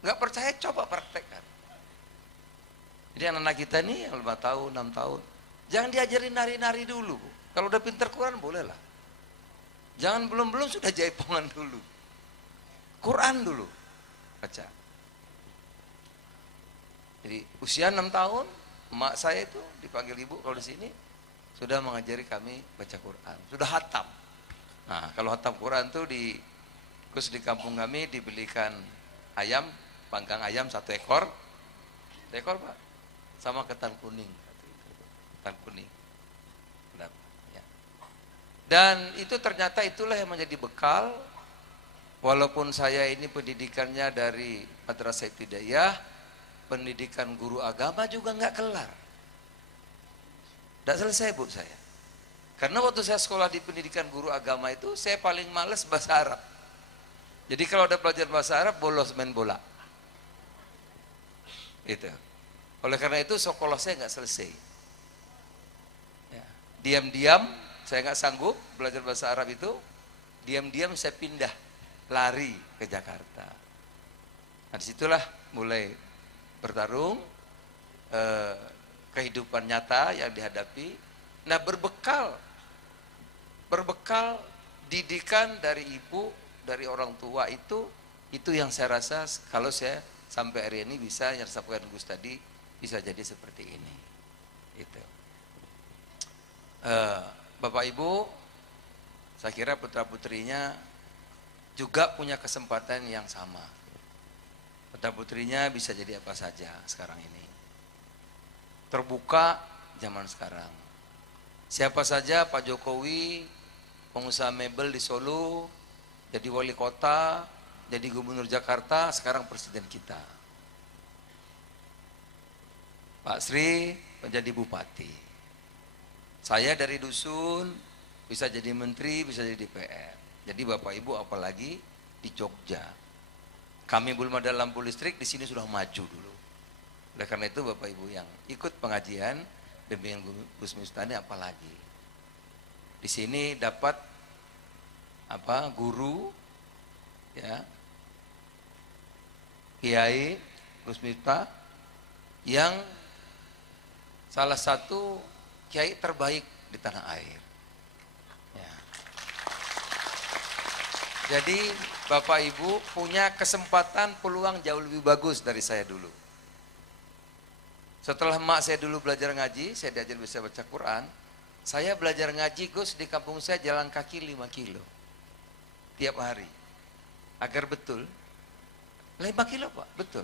Nggak percaya, coba praktekkan. Jadi anak-anak kita nih 5 tahun, 6 tahun, jangan diajarin nari-nari dulu. Kalau udah pintar Quran bolehlah. Jangan belum-belum sudah jaipongan dulu. Quran dulu baca. Jadi usia 6 tahun, emak saya itu dipanggil ibu kalau di sini sudah mengajari kami baca Quran, sudah hatam. Nah, kalau hatam Quran tuh khusus di kampung kami dibelikan ayam, panggang ayam 1 ekor, Pak, sama ketan kuning. Tan kuning. Ya. Dan itu ternyata itulah yang menjadi bekal. Walaupun saya ini pendidikannya dari Madrasah Ibtidaiyah, pendidikan guru agama juga nggak kelar. Nggak selesai bu saya. Karena waktu saya sekolah di pendidikan guru agama itu, saya paling males bahasa Arab. Jadi kalau ada pelajaran bahasa Arab, bolos main bola. Gitu. Oleh karena itu sekolah saya nggak selesai. Ya. Diam-diam, saya nggak sanggup belajar bahasa Arab itu. Diam-diam saya pindah, lari ke Jakarta. Nah disitulah mulai bertarung, kehidupan nyata yang dihadapi. Nah berbekal didikan dari ibu, dari orang tua itu yang saya rasa kalau saya sampai hari ini bisa yang disampaikan Gus tadi bisa jadi seperti ini. Itu. Bapak Ibu, saya kira putra putrinya juga punya kesempatan yang sama. Putra putrinya bisa jadi apa saja sekarang ini. Terbuka zaman sekarang. Siapa saja Pak Jokowi, pengusaha mebel di Solo, jadi wali kota, jadi gubernur Jakarta, sekarang presiden kita. Pak Sri menjadi bupati. Saya dari dusun bisa jadi menteri, bisa jadi DPR. Jadi Bapak Ibu apalagi di Jogja. Kami belum ada lampu listrik, di sini sudah maju dulu. Oleh karena itu Bapak Ibu yang ikut pengajian demi Gus Miftah apalagi. Di sini dapat guru ya. Kiai Gus Miftah yang salah satu kiai terbaik di tanah air. Ya. Jadi Bapak Ibu punya kesempatan peluang jauh lebih bagus dari saya dulu. Setelah emak saya dulu belajar ngaji, saya diajar bisa baca Quran. Saya belajar ngaji Gus di kampung saya jalan kaki 5 kilo tiap hari. Agar betul 5 kilo Pak, betul.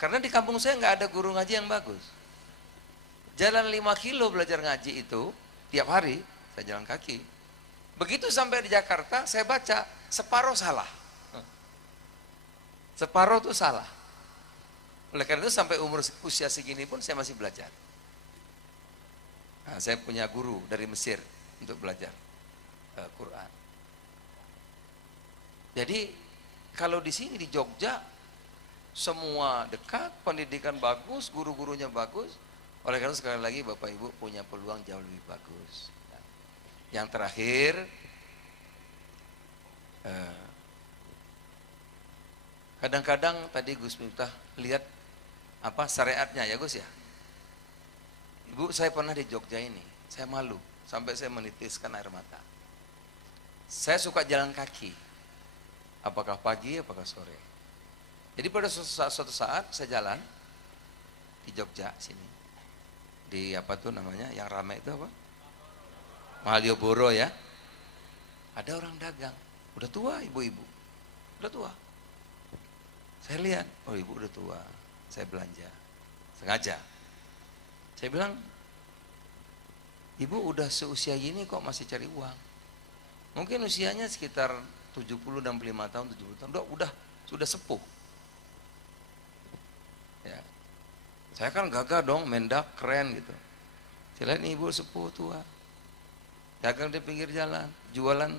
Karena di kampung saya nggak ada guru ngaji yang bagus. Jalan 5 kilo belajar ngaji itu tiap hari saya jalan kaki. Begitu sampai di Jakarta saya baca separuh salah. Separuh itu salah. Oleh karena itu sampai usia segini pun saya masih belajar. Nah, saya punya guru dari Mesir untuk belajar Quran. Jadi kalau di sini di Jogja semua dekat, pendidikan bagus, guru-gurunya bagus. Oleh karena itu sekali lagi Bapak Ibu punya peluang jauh lebih bagus. Yang terakhir, kadang-kadang tadi Gus Miftah lihat syariatnya ya Gus ya. Ibu saya pernah di Jogja ini, saya malu sampai saya menitiskan air mata. Saya suka jalan kaki, apakah pagi, apakah sore. Jadi pada suatu saat saya jalan di Jogja sini, di yang ramai itu apa? Malioboro ya. Ada orang dagang, udah tua ibu-ibu, udah tua. Saya lihat, oh ibu udah tua, saya belanja, sengaja. Saya bilang, ibu udah seusia gini kok masih cari uang. Mungkin usianya sekitar 70, 65 tahun, 70 tahun, sudah sepuh. Ya. Saya kan gagah dong, mendak, keren gitu. Saya lihat ibu sepuh tua, dagang di pinggir jalan, jualan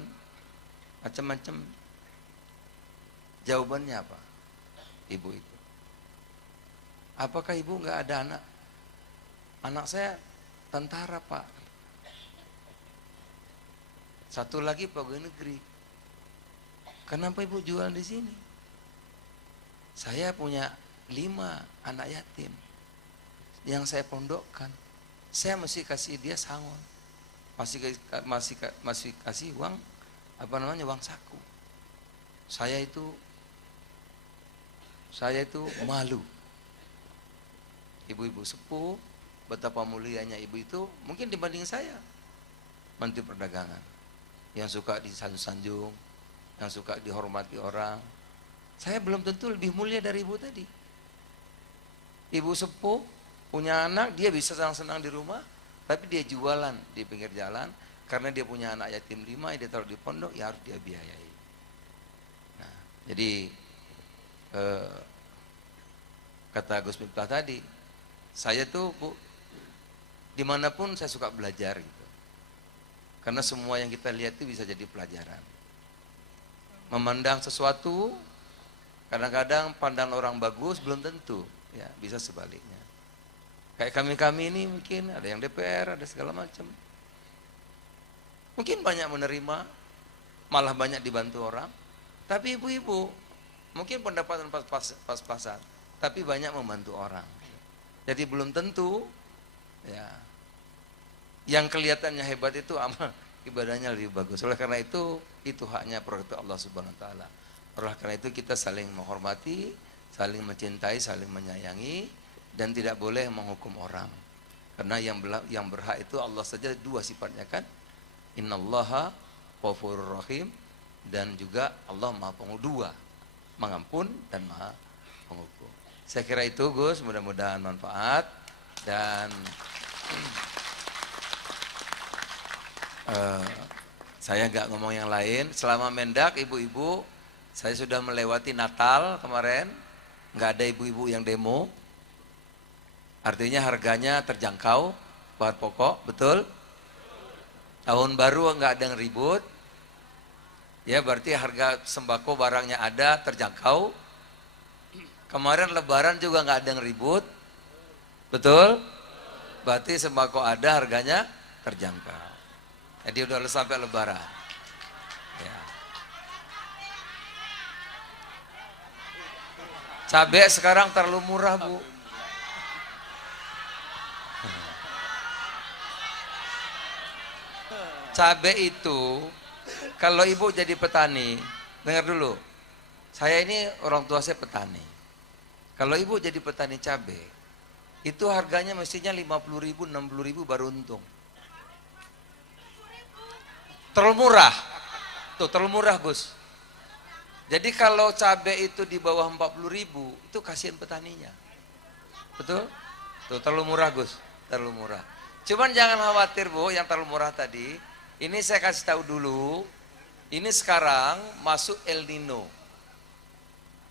macam-macam. Jawabannya apa? Ibu itu, apakah ibu nggak ada anak? Anak saya tentara Pak. Satu lagi pegawai negeri. Kenapa ibu jualan di sini? Saya punya 5 anak yatim yang saya pondokkan. Saya mesti kasih dia sangon, masih kasih uang uang saku. Saya itu malu. Ibu-ibu sepuh, betapa mulianya ibu itu mungkin dibanding saya, Menteri Perdagangan, yang suka disanjung-sanjung, yang suka dihormati orang. Saya belum tentu lebih mulia dari ibu tadi. Ibu sepuh, punya anak, dia bisa senang-senang di rumah, tapi dia jualan di pinggir jalan karena dia punya anak yatim 5, dia taruh di pondok, ya harus dia biayai. Nah, jadi kata Gus Miftah tadi, saya tuh Bu, dimanapun saya suka belajar gitu. Karena semua yang kita lihat itu bisa jadi pelajaran. Memandang sesuatu, kadang-kadang pandang orang bagus belum tentu, ya bisa sebaliknya. Kayak kami ini mungkin ada yang DPR, ada segala macam. Mungkin banyak menerima, malah banyak dibantu orang. Tapi ibu-ibu, mungkin pendapatan pas-pasan, tapi banyak membantu orang. Jadi belum tentu, ya, yang kelihatannya hebat itu amal ibadahnya lebih bagus. Oleh karena itu haknya prerogatif Allah Subhanahu Wa Taala. Oleh karena itu kita saling menghormati, saling mencintai, saling menyayangi, dan tidak boleh menghukum orang. Karena yang berhak itu Allah saja, 2 sifatnya kan. Innallaha ghafurur rahim, dan juga Allah Maha Pengampun, 2, mengampun dan Maha Penghukum. Saya kira itu Gus, mudah-mudahan manfaat. Dan saya nggak ngomong yang lain. Selama Mendak, ibu-ibu, saya sudah melewati Natal kemarin, nggak ada ibu-ibu yang demo. Artinya harganya terjangkau, bahan pokok, betul? Tahun baru nggak ada yang ribut, ya berarti harga sembako barangnya ada, terjangkau. Kemarin Lebaran juga nggak ada yang ribut, betul? Berarti sembako ada, harganya terjangkau. Jadi udah sampai Lebaran. Ya. Cabai sekarang terlalu murah Bu. Cabai itu, kalau ibu jadi petani, dengar dulu, saya ini orang tua saya petani. Kalau ibu jadi petani cabai, itu harganya mestinya 50.000, 60.000 baru untung. Terlalu murah, tuh terlalu murah Gus. Jadi kalau cabai itu di bawah 40.000, itu kasihan petaninya, betul? Tuh terlalu murah Gus, terlalu murah. Cuman jangan khawatir Bu, yang terlalu murah tadi. Ini saya kasih tahu dulu, ini sekarang masuk El Nino.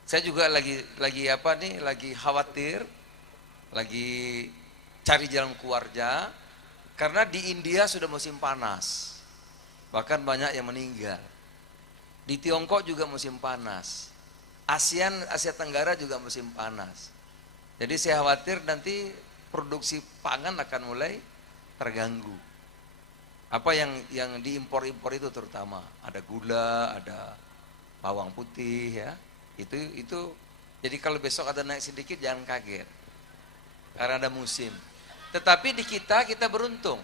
Saya juga lagi khawatir, lagi cari jalan keluarnya, karena di India sudah musim panas, bahkan banyak yang meninggal. Di Tiongkok juga musim panas, Asia Tenggara juga musim panas. Jadi saya khawatir nanti produksi pangan akan mulai terganggu. Apa yang diimpor-impor itu terutama, ada gula, ada bawang putih, ya. Itu jadi kalau besok ada naik sedikit jangan kaget. Karena ada musim. Tetapi di kita beruntung.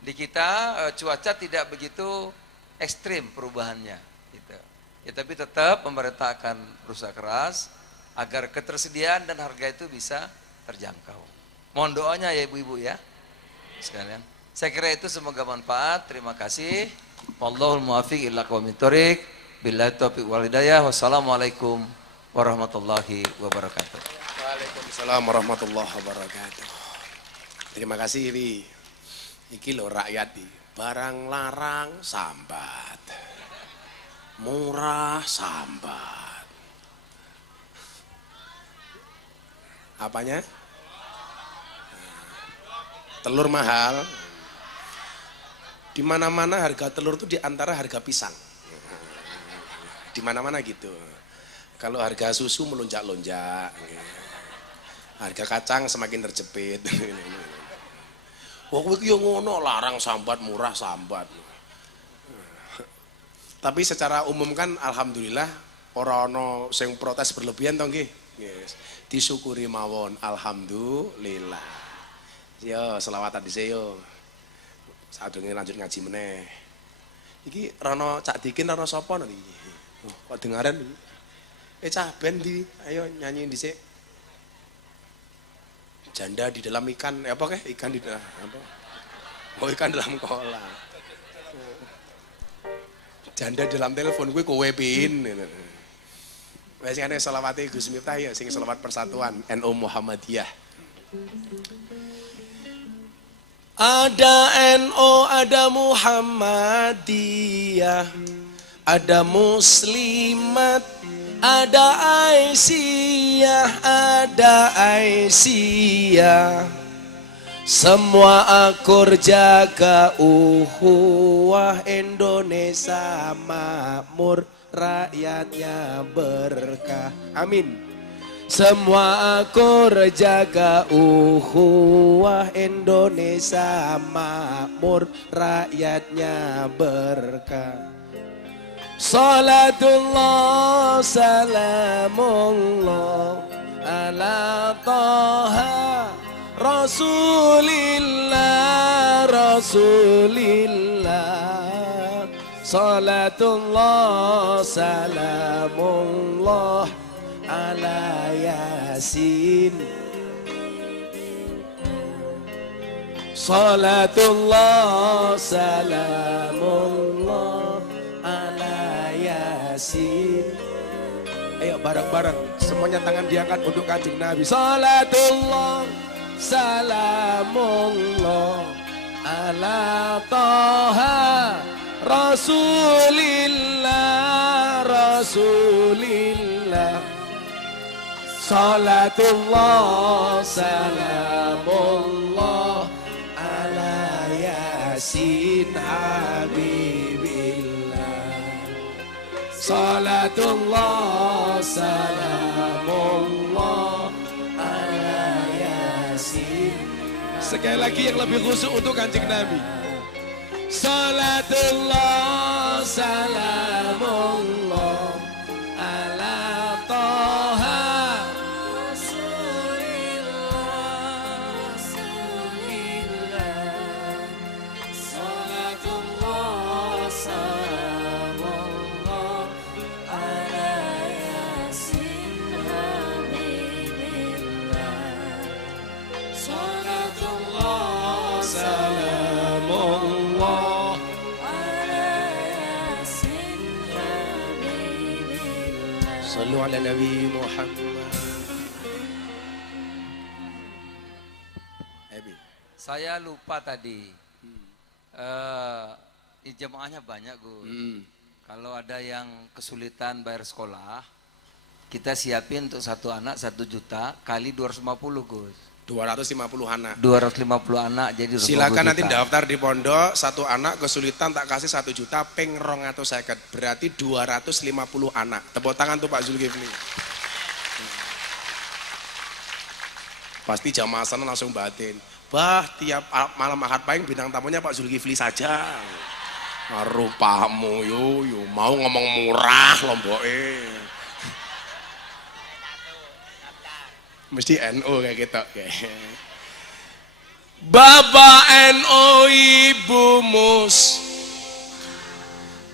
Di kita cuaca tidak begitu ekstrim perubahannya, gitu. Ya, tapi tetap pemerintah akan berusaha keras agar ketersediaan dan harga itu bisa terjangkau. Mohon doanya ya ibu-ibu ya sekalian. Saya kira itu semoga manfaat. Terima kasih. Wallahul muwaffiq ila aqwamit thoriq. Billahi taufiq wal hidayah. Wassalamualaikum warahmatullahi wabarakatuh. Waalaikumsalam warahmatullahi wabarakatuh. Terima kasih Wi. Iki lho rakyat iki. Barang larang sambat. Murah sambat. Apanya? Telur mahal. Di mana-mana harga telur itu di antara harga pisang. Di mana-mana gitu. Kalau harga susu melonjak-lonjak. Harga kacang semakin terjepit. Wah, iki yo ngono, larang sambat, murah sambat. Tapi secara umum kan alhamdulillah ora ana sing protes berlebihan to nggih. Yes. Disyukuri mawon, alhamdulillah. Yo selawatan dhisik yo. Sadurunge lanjut ngaji meneh. Iki Rono Cak Dikin Rono sapa niki? Kok dengaran iki? Cah ben di, ayo nyanyi dhisik. Janda di dalam ikan, apa kek? Ikan di dalam apa? Oh, ikan dalam kolam. Janda dalam telepon kuwi kowe pin. Wes ngene selawate Gus Miftah ya sing selawat persatuan NU Muhammadiyah. Ada NO, ada Muhammadiyah, ada Muslimat, ada Aisyah, ada Aisyah. Semua akur jaga uhuwah, Indonesia makmur, rakyatnya berkah. Amin. Semua akur jaga uhuwah, Indonesia makmur, rakyatnya berkah. Salatullah salamullah ala Taha Rasulillah, Rasulillah. Salatullah salamullah ala Yasin. Salatullah salamullah ala Yasin. Ayo bareng-bareng semuanya tangan diangkat untuk Kanjeng Nabi. Salatullah salamullah ala Taha Rasulillah, Rasulillah. Salatullah salamullah ala Yasin Habibillah. Salatullah salamullah ala Yasin. Sekali lagi yang lebih khusyuk untuk Kanjeng Nabi. Salatullah salamullah ala Taha Rasulillah, Rasulillah. Salatullah salamullah ala Yasin Habibillah. Salatullah salamullah Sallu ala Nabi Muhammad. Saya lupa tadi. Jemaahnya banyak, Gus. Kalau ada yang kesulitan bayar sekolah, kita siapin untuk satu anak 1 juta kali 250, Gus. 250 anak. 250 anak jadi 20 silakan nanti juta. daftar di pondok, 1 anak kesulitan tak kasih 1 juta ping 250, berarti 250 anak. Tepuk tangan tuh Pak Zulkifli. Pasti jamaah sana langsung batin. Bah, tiap malam Ahad Pahing bintang tamunya Pak Zulkifli saja. Rupamu yo mau ngomong murah lomboke. Mesti NU kayak gitu. Bapak NU, Ibu Mus,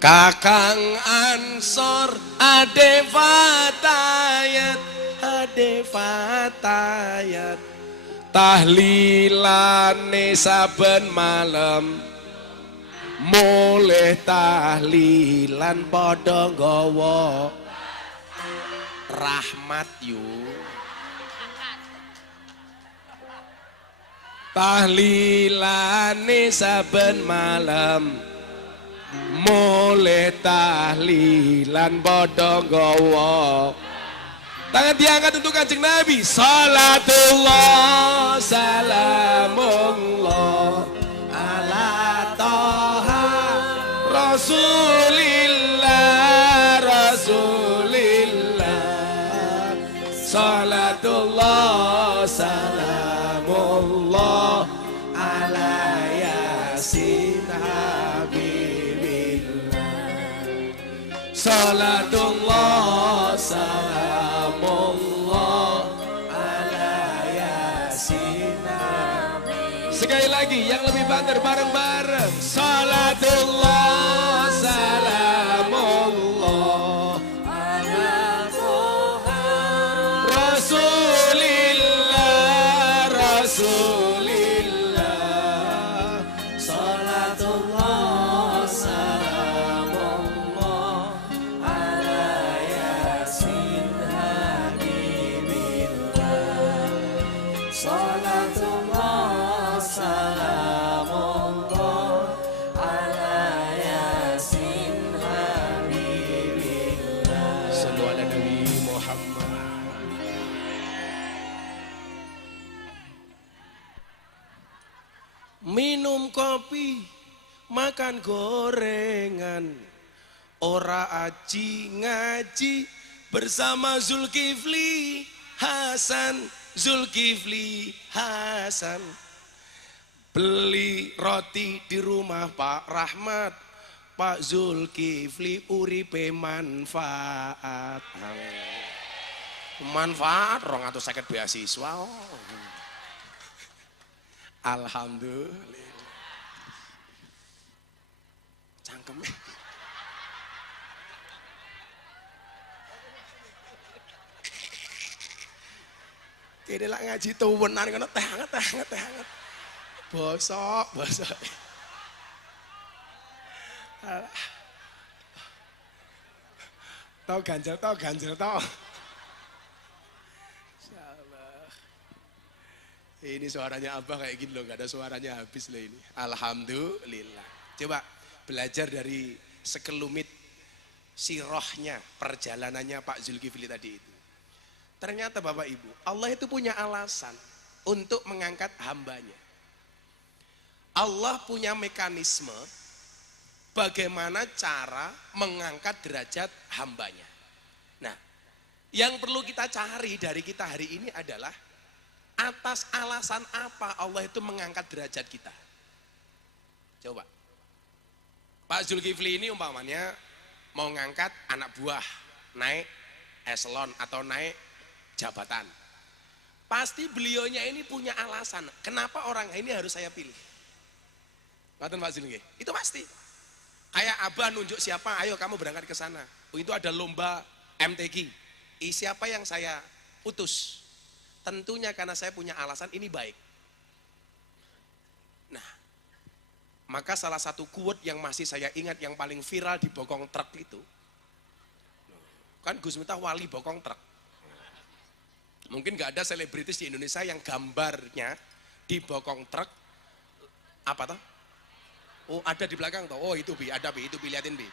Kakang Ansor, Ade Fatayat, Ade Fatayat. Tahlilane saben malam, mulih tahlilan padha nggawa rahmat yuk. Tahlilane saben malam, mulih tahlilan padha nggawa. Tangan diangkat untuk Kanjeng Nabi. Salatullah salamullah ala Taha Rasulillah, Rasulillah. Salatullah salamullah ala Yasin Habibillah. Salatullah salamullah ala Yasin Habibillah. Sekali lagi yang lebih banter bareng-bareng. Salatullah salamullah ala Taha Rasulillah, Rasulillah. Salatullah salamullah ala Yasin Habibillah. Salatullah salamullah ala yasin habibillah. Sallu ala Nabi Muhammad. Minum kopi, makan gorengan, ora aji ngaji bersama Zulkifli Hasan. Zulkifli Hasan beli roti di rumah Pak Rahmat. Pak Zulkifli uripe manfaat. Manfaat 250 beasiswa. Alhamdulillah. Cangkemnya. Kene lak ngaji tuwenan ngono teh hangat. Bosok. Tau ganjel. Insyaallah. Ini suaranya Abah kayak gini loh, gak ada suaranya habis loh ini. Alhamdulillah. Coba belajar dari sekelumit sirahnya, perjalanannya Pak Zulkifli tadi itu. Ternyata Bapak Ibu, Allah itu punya alasan untuk mengangkat hambanya. Allah punya mekanisme bagaimana cara mengangkat derajat hambanya. Nah, yang perlu kita cari dari kita hari ini adalah atas alasan apa Allah itu mengangkat derajat kita. Coba. Pak Zulkifli ini umpamanya mau ngangkat anak buah, naik eselon atau naik jabatan. Pasti beliaunya ini punya alasan. Kenapa orang ini harus saya pilih? Ngaten Pak Zulkifli. Itu pasti. Kayak Abah nunjuk siapa, ayo kamu berangkat ke sana. Oh, itu ada lomba MTQ. Siapa yang saya utus? Tentunya karena saya punya alasan ini baik. Nah, maka salah satu quote yang masih saya ingat yang paling viral di bokong truk itu, kan Gus Miftah wali bokong truk. Mungkin gak ada selebritis di Indonesia yang gambarnya di bokong truk, apa toh? Oh ada di belakang toh, oh itu Bi, ada Bi, itu Bi, liatin Bi.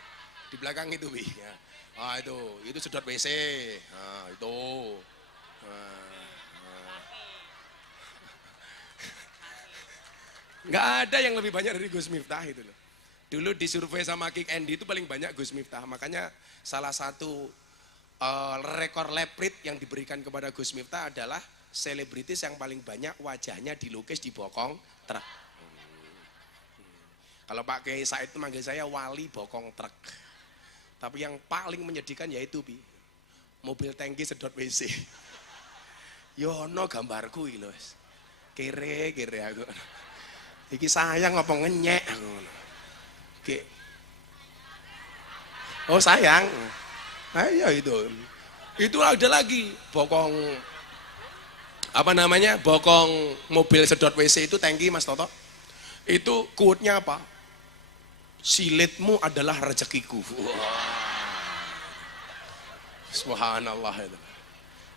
Di belakang itu Bi. Ya. Ah itu sedot WC, nah, itu. Nggak ada yang lebih banyak dari Gus Miftah itu loh. Dulu disurvei sama Kick Andy itu paling banyak Gus Miftah, makanya salah satu rekor leprit yang diberikan kepada Gus Miftah adalah selebritis yang paling banyak wajahnya dilukis di bokong truk. Kalau Pak Kiai Said itu manggil saya wali bokong truk. Tapi yang paling menyedihkan yaitu Bi, mobil tangki sedot WC. Yono gambarku iki lho. Kere aku. Iki sayang apa ngenyek aku. Oh sayang. Ayo itu. Itu ada lagi bokong apa namanya? Bokong mobil sedot WC itu tangki Mas Toto. Itu quote-nya apa? Silitmu adalah rezekiku. Subhanallah itu.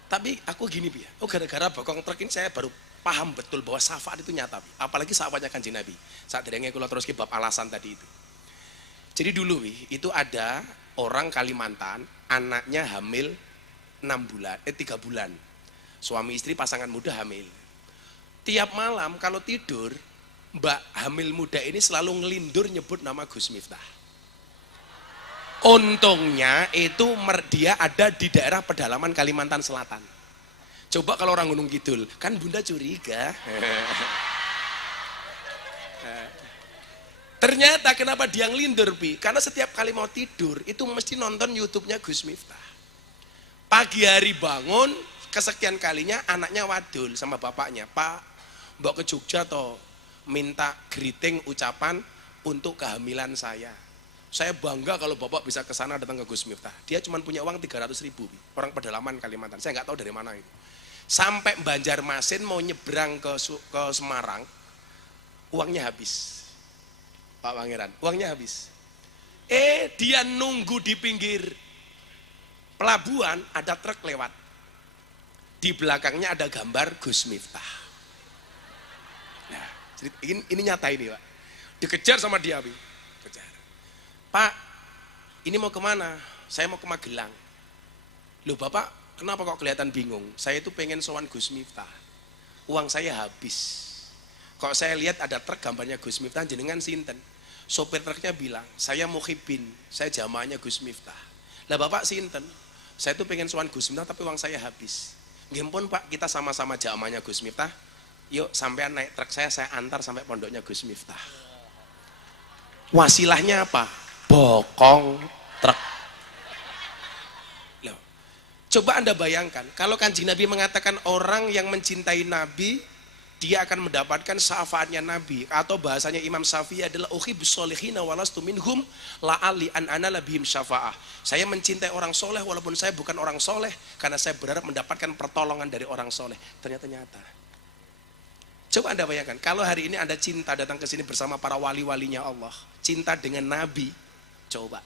Tapi aku gini Bi, oh gara-gara bokong truk ini saya baru paham betul bahwa syafaat itu nyata. Bi. Apalagi sahabatnya Kanjeng Nabi. Saat derenge kula terus ke bab alasan tadi itu. Jadi dulu Bi, itu ada orang Kalimantan, anaknya hamil 3 bulan. Suami istri pasangan muda hamil. Tiap malam kalau tidur, Mbak hamil muda ini selalu ngelindur nyebut nama Gus Miftah. Untungnya itu dia ada di daerah pedalaman Kalimantan Selatan. Coba kalau orang Gunung Kidul, kan Bunda curiga. Ternyata kenapa dia ngelindur Bi? Karena setiap kali mau tidur itu mesti nonton YouTube-nya Gus Miftah. Pagi hari bangun, kesekian kalinya anaknya wadul sama bapaknya, Pak, mbok ke Jogja toh, minta greeting ucapan untuk kehamilan saya. Saya bangga kalau bapak bisa ke sana datang ke Gus Miftah. Dia cuma punya uang 300.000, orang pedalaman Kalimantan. Saya nggak tahu dari mana itu. Sampai Banjarmasin mau nyebrang ke Semarang, uangnya habis. Pak Pangeran, uangnya habis. Dia nunggu di pinggir pelabuhan, ada truk lewat. Di belakangnya ada gambar Gus Miftah. Nah, Ini nyata ini Pak. Dikejar sama dia, Bi. Kejar. Pak, ini mau kemana? Saya mau ke Magelang. Loh Bapak, kenapa kok kelihatan bingung? Saya itu pengen sowan Gus Miftah. Uang saya habis. Kok saya lihat ada truk gambarnya Gus Miftah, jenengan sinten? Sopir truknya bilang, saya Muhyiddin, saya jamaahnya Gus Miftah. Lah Bapak sinten? Saya tuh pengen sowan Gus Miftah tapi uang saya habis. Nggih pun Pak, kita sama-sama jamaahnya Gus Miftah. Yuk sampean naik truk saya antar sampai pondoknya Gus Miftah. Wasilahnya apa? Bokong truk. Loh, coba Anda bayangkan, kalau Kanjeng Nabi mengatakan orang yang mencintai Nabi, dia akan mendapatkan syafaatnya Nabi. Atau bahasanya Imam Syafi'i adalah uhibbus solihina walastu minhum la'ali an ana labihim syafa'ah. Saya mencintai orang soleh walaupun saya bukan orang soleh, karena saya berharap mendapatkan pertolongan dari orang soleh. Ternyata nyata. Coba Anda bayangkan, kalau hari ini Anda cinta datang ke sini bersama para wali-walinya Allah, cinta dengan Nabi, coba.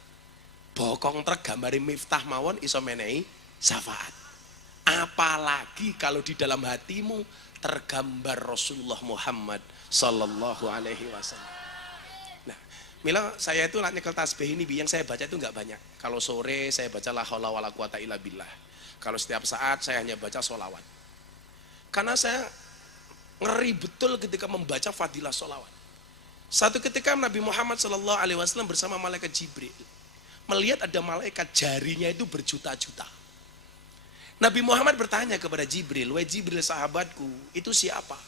Bokong truk gambari Miftah mawon iso menehi syafaat. Apalagi kalau di dalam hatimu tergambar Rasulullah Muhammad sallallahu alaihi wasallam. Nah, mila saya itu nyekel tasbih ini yang saya baca itu enggak banyak. Kalau sore saya baca la haula wala quwata illa billah. Kalau setiap saat saya hanya baca sholawat. Karena saya ngeri betul ketika membaca fadilah sholawat. Satu ketika Nabi Muhammad sallallahu alaihi wasallam bersama malaikat Jibril melihat ada malaikat jarinya itu berjuta-juta. Nabi Muhammad bertanya kepada Jibril, "Wahai Jibril sahabatku, itu siapa?"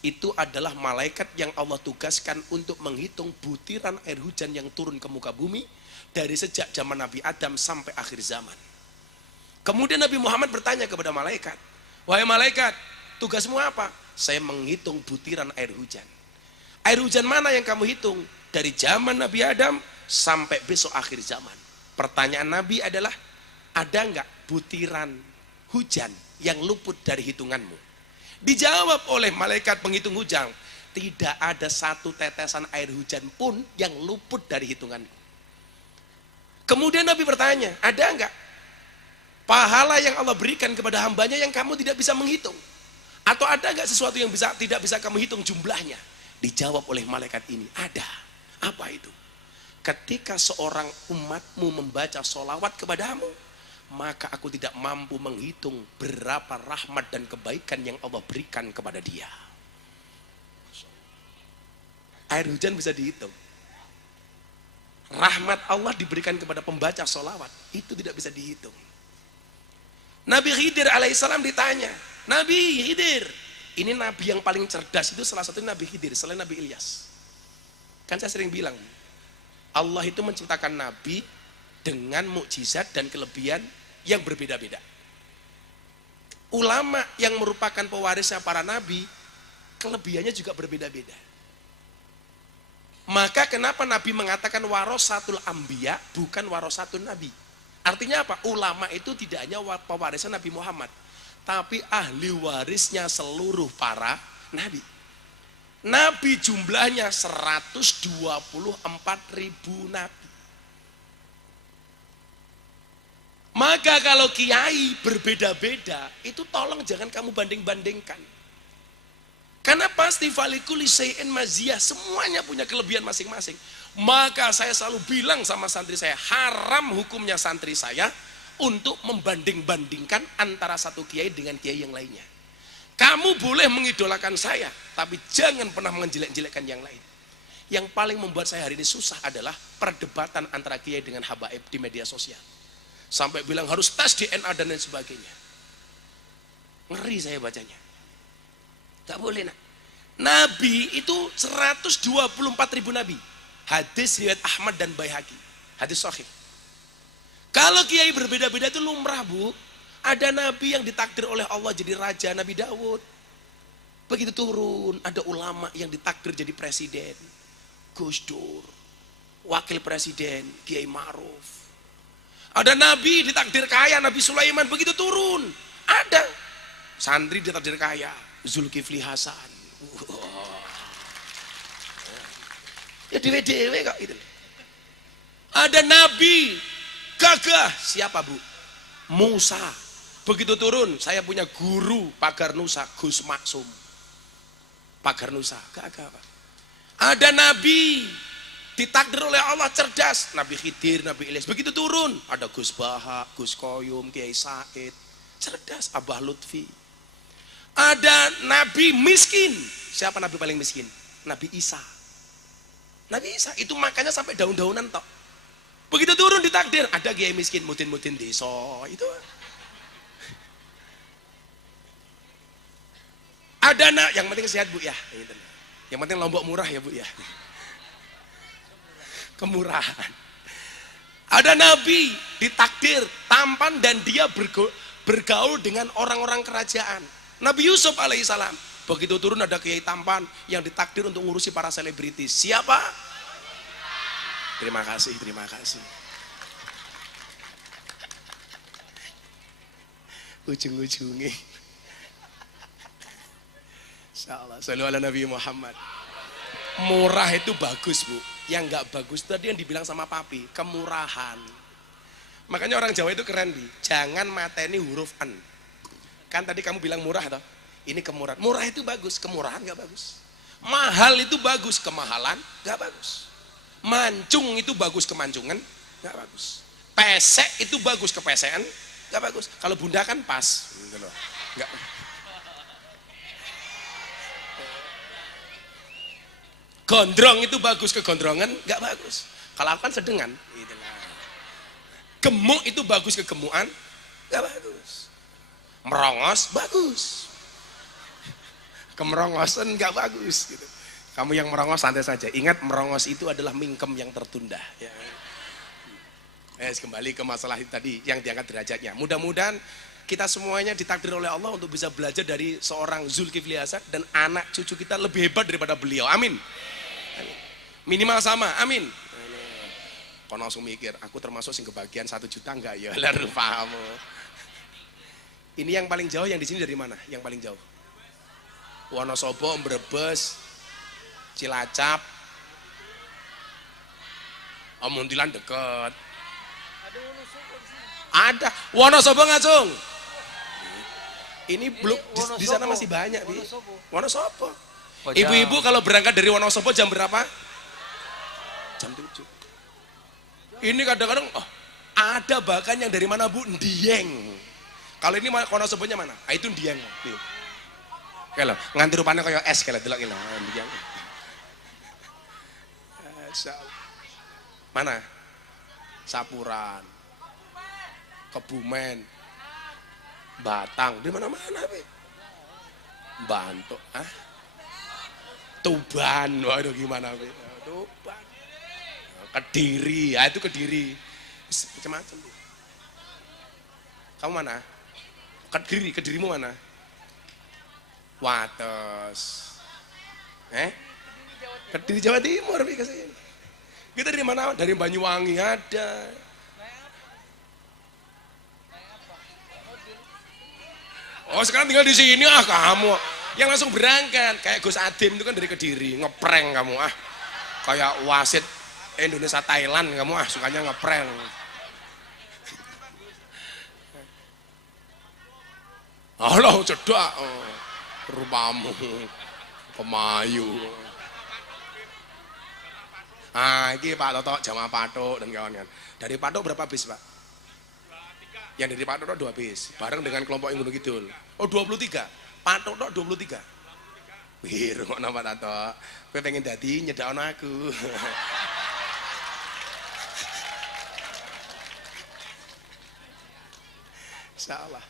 Itu adalah malaikat yang Allah tugaskan untuk menghitung butiran air hujan yang turun ke muka bumi dari sejak zaman Nabi Adam sampai akhir zaman. Kemudian Nabi Muhammad bertanya kepada malaikat, "Wahai malaikat, tugasmu apa?" "Saya menghitung butiran air hujan." "Air hujan mana yang kamu hitung?" "Dari zaman Nabi Adam sampai besok akhir zaman." Pertanyaan Nabi adalah, ada enggak butiran hujan yang luput dari hitunganmu? Dijawab oleh malaikat penghitung hujan, tidak ada satu tetesan air hujan pun yang luput dari hitunganku. Kemudian Nabi bertanya, ada enggak pahala yang Allah berikan kepada hambanya yang kamu tidak bisa menghitung? Atau ada enggak sesuatu yang tidak bisa kamu hitung jumlahnya? Dijawab oleh malaikat ini, ada. Apa itu? Ketika seorang umatmu membaca sholawat kepadamu, maka aku tidak mampu menghitung berapa rahmat dan kebaikan yang Allah berikan kepada dia. Air hujan bisa dihitung. Rahmat Allah diberikan kepada pembaca sholawat, itu tidak bisa dihitung. Nabi Khidir alaihissalam ditanya, "Nabi Khidir, ini nabi yang paling cerdas itu salah satu Nabi Khidir selain Nabi Ilyas." Kan saya sering bilang, Allah itu menciptakan nabi dengan mukjizat dan kelebihan yang berbeda-beda. Ulama yang merupakan pewarisnya para nabi, kelebihannya juga berbeda-beda. Maka kenapa Nabi mengatakan warasatul anbiya bukan warasatun nabi? Artinya apa? Ulama itu tidak hanya pewarisnya Nabi Muhammad, tapi ahli warisnya seluruh para nabi. Nabi jumlahnya 124.000 nabi. Maka kalau kiai berbeda-beda, itu tolong jangan kamu banding-bandingkan. Karena pasti falikuli syai'in maziyah, semuanya punya kelebihan masing-masing. Maka saya selalu bilang sama santri saya, haram hukumnya santri saya untuk membanding-bandingkan antara satu kiai dengan kiai yang lainnya. Kamu boleh mengidolakan saya, tapi jangan pernah menjelek-jelekkan yang lain. Yang paling membuat saya hari ini susah adalah perdebatan antara kiai dengan habaib di media sosial. Sampai bilang harus tes DNA dan lain sebagainya. Ngeri saya bacanya. Gak boleh. Nabi itu 124.000 nabi. Hadis riwayat Ahmad dan Baihaqi. Hadis sahih. Kalau kiai berbeda-beda itu lumrah, Bu. Ada nabi yang ditakdir oleh Allah jadi raja, Nabi Daud. Begitu turun, ada ulama yang ditakdir jadi presiden. Gus Dur. Wakil presiden, Kiai Ma'ruf. Ada nabi ditakdir kaya, Nabi Sulaiman. Begitu turun, ada santri ditakdir kaya, Zulkifli Hasan. Ya dewe-dewe kok gitu. Ada nabi gagah, siapa Bu? Musa. Begitu turun, saya punya guru pagar Nusa, Gus Maksum. Pagar Nusa, gagah Pak. Ada nabi ditakdir oleh Allah cerdas, Nabi Khidir, Nabi Ilyas, begitu turun ada Gus Baha, Gus Koyum, Kiai Said, cerdas, Abah Lutfi. Ada nabi miskin, siapa nabi paling miskin? Nabi Isa. Nabi Isa itu makannya sampai daun-daunan tok. Begitu turun ditakdir, ada kiai miskin, mudin-mudin desa, itu. Ada yang penting sehat Bu ya. Yang penting lombok murah ya Bu ya. Kemurahan. Ada nabi ditakdir tampan dan dia bergaul dengan orang-orang kerajaan. Nabi Yusuf alaihissalam. Begitu turun ada kiai tampan yang ditakdir untuk ngurusi para selebritis. Siapa? Terima kasih, terima kasih. Ujung-ujungnya. Insyaallah. Shallu ala Nabi Muhammad. Murah itu bagus Bu. Yang nggak bagus tadi yang dibilang sama papi, kemurahan. Makanya orang Jawa itu keren Bi. Jangan mateni huruf N. Kan tadi kamu bilang murah toh? Ini kemurahan. Murah itu bagus, kemurahan nggak bagus. Mahal itu bagus, kemahalan nggak bagus. Mancung itu bagus, kemancungan nggak bagus. Pesek itu bagus, kepesean nggak bagus. Kalau bunda kan pas, nggak. Gondrong itu bagus, kegondrongan nggak bagus. Kalau aku kan sedengan. Gemuk itu bagus, kegemukan nggak bagus. Merongos bagus. Kemerongosan nggak bagus. Gitu. Kamu yang merongos santai saja. Ingat merongos itu adalah mingkem yang tertunda. Ya. Kembali ke masalah tadi yang diangkat derajatnya. Mudah-mudahan kita semuanya ditakdir oleh Allah untuk bisa belajar dari seorang Zulkifli Hasan dan anak cucu kita lebih hebat daripada beliau. Amin. Minimal sama, amin. Kau langsung mikir, aku termasuk sing kebagian 1 juta enggak ya? Lalu paham. Ini yang paling jauh yang di sini dari mana? Yang paling jauh? Wonosobo, Brebes, Cilacap, Muntilan deket. Ada Wonosobo ngacung. Ini belum di sana masih banyak, Bi. Wonosobo. Ibu-ibu kalau berangkat dari Wonosobo jam berapa? Jam 7. Ini kadang-kadang ada bahkan yang dari mana Bu? Dieng. Kalau ini Wonosobonya mana? Ah, itu Dieng. Kalau nganti rupanya kayak es kalau delok ini. Dieng. Mana? Sapuran. Kebumen. Batang. Di mana-mana, Bi? Bantu, Tuban. Waduh gimana, Bi? Tuban. Kediri, itu Kediri. Macam-macam. Kamu mana? Kedirimu mana? Wates. Kediri Jawa Timur, Bi, kesini. Kita dari mana? Dari Banyuwangi ada. Oh, sekarang tinggal di sini kamu. Yang langsung berangkat kayak Gus Adim itu kan dari Kediri, ngeprank kamu Kayak wasit Indonesia Thailand kamu sukanya ngeprank. Allah cedak rupamu pemayu. Ini Pak Toto Jamaah Patok dan kawan-kawan. Dari Patok berapa bis Pak? Yang dari Patok 2 bis, bareng dengan kelompok yang Gunung Kidul. Oh 23, Patok 23. Wih, rungok nama Tato. Gue pengen dadi nyedakon aku. Insyaallah.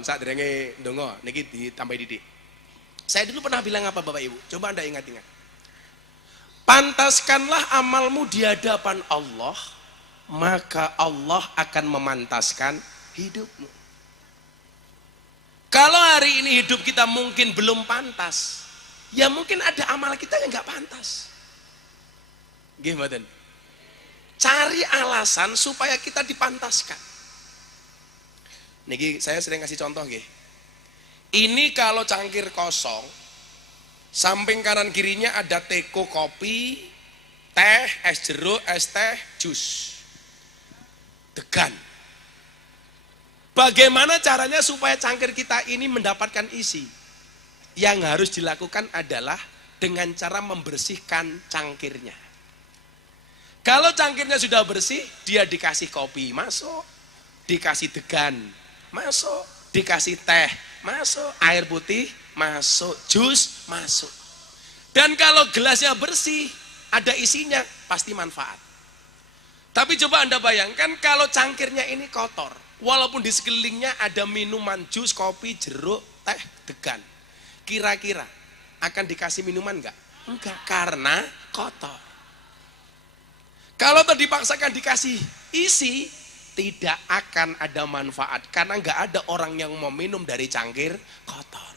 Saat derenge ndonga niki ditambah didik. Saya dulu pernah bilang apa Bapak Ibu? Coba Anda ingat-ingat. Pantaskanlah amalmu di hadapan Allah, maka Allah akan memantaskan hidupmu. Kalau hari ini hidup kita mungkin belum pantas, ya mungkin ada amal kita yang nggak pantas. Gimana? Cari alasan supaya kita dipantaskan. Niki saya sering kasih contoh nggih. Ini kalau cangkir kosong, samping kanan kirinya ada teko kopi, teh, es jeruk, es teh, jus. Degan. Bagaimana caranya supaya cangkir kita ini mendapatkan isi? Yang harus dilakukan adalah dengan cara membersihkan cangkirnya. Kalau cangkirnya sudah bersih, dia dikasih kopi, masuk. Dikasih degan, masuk. Dikasih teh, masuk. Air putih, masuk. Jus, masuk. Dan kalau gelasnya bersih, ada isinya, pasti manfaat. Tapi coba Anda bayangkan kalau cangkirnya ini kotor. Walaupun di sekelilingnya ada minuman, jus, kopi, jeruk, teh, degan. Kira-kira akan dikasih minuman enggak? Enggak, karena kotor. Kalau tadi dipaksakan dikasih isi, tidak akan ada manfaat. Karena enggak ada orang yang mau minum dari cangkir kotor.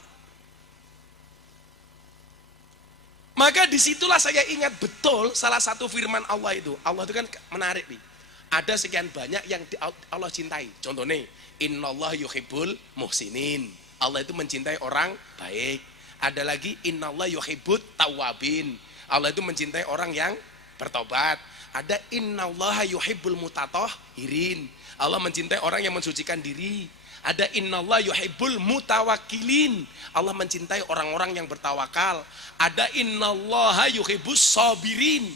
Maka disitulah saya ingat betul salah satu firman Allah itu. Allah itu kan menarik nih. Ada sekian banyak yang Allah cintai. Contohnya, innallaha yuhibbul muhsinin. Allah itu mencintai orang baik. Ada lagi, innallaha yuhibbut tawwabin. Allah itu mencintai orang yang bertobat. Ada innallaha yuhibbul mutatahhirin. Allah mencintai orang yang mensucikan diri. Ada innallaha yuhibbul mutawakkilin. Allah mencintai orang-orang yang bertawakal. Ada innallaha yuhibbus sabirin.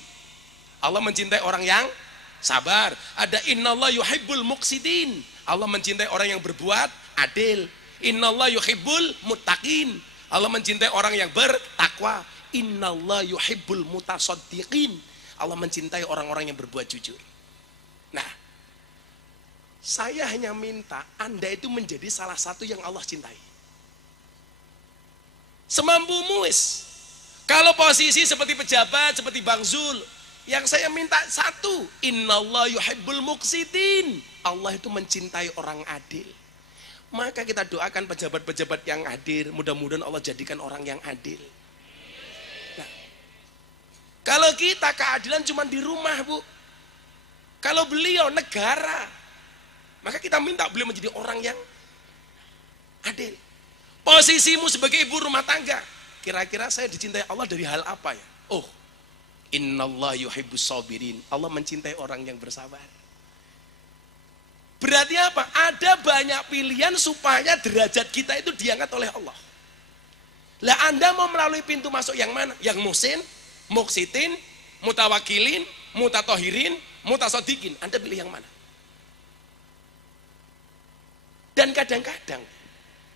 Allah mencintai orang yang sabar. Ada innallaha yuhibbul muqsitin. Allah mencintai orang yang berbuat adil. Innallaha yuhibbul muttaqin. Allah mencintai orang yang bertakwa. Innallaha yuhibbul mutasaddiqin. Allah mencintai orang-orang yang berbuat jujur. Nah, saya hanya minta Anda itu menjadi salah satu yang Allah cintai. Semampumu wis. Kalau posisi seperti pejabat, seperti Bang Zul, yang saya minta satu, innallaha yuhibbul muqsitin. Allah itu mencintai orang adil. Maka kita doakan pejabat-pejabat yang hadir, mudah-mudahan Allah jadikan orang yang adil. Nah, kalau kita keadilan cuma di rumah, Bu. Kalau beliau negara, maka kita minta beliau menjadi orang yang adil. Posisimu sebagai ibu rumah tangga, kira-kira saya dicintai Allah dari hal apa ya? Oh, innallaha yuhibbus sabirin. Allah mencintai orang yang bersabar. Berarti apa? Ada banyak pilihan supaya derajat kita itu diangkat oleh Allah. Lah Anda mau melalui pintu masuk yang mana? Yang muhsin, muqsitin, mutawakilin, mutatohirin, mutasodikin. Anda pilih yang mana? Dan kadang-kadang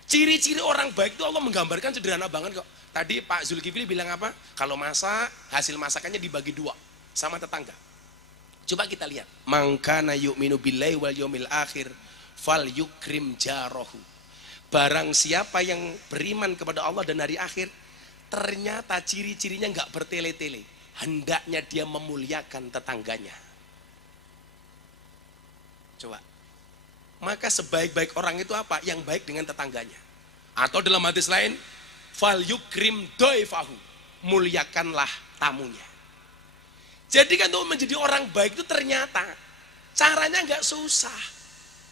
ciri-ciri orang baik itu Allah menggambarkan sederhana banget kok. Tadi Pak Zulkifli bilang apa? Kalau masak, hasil masakannya dibagi dua sama tetangga. Coba kita lihat. Mangkana yu'minu billahi wal yawmil akhir fal yukrim jarahu. Barang siapa yang beriman kepada Allah dan hari akhir, ternyata ciri-cirinya enggak bertele-tele. Hendaknya dia memuliakan tetangganya. Coba. Maka sebaik-baik orang itu apa? Yang baik dengan tetangganya. Atau dalam hadis lain, fal yukrim doifahu, muliakanlah tamunya. Jadi kan untuk menjadi orang baik itu ternyata caranya nggak susah.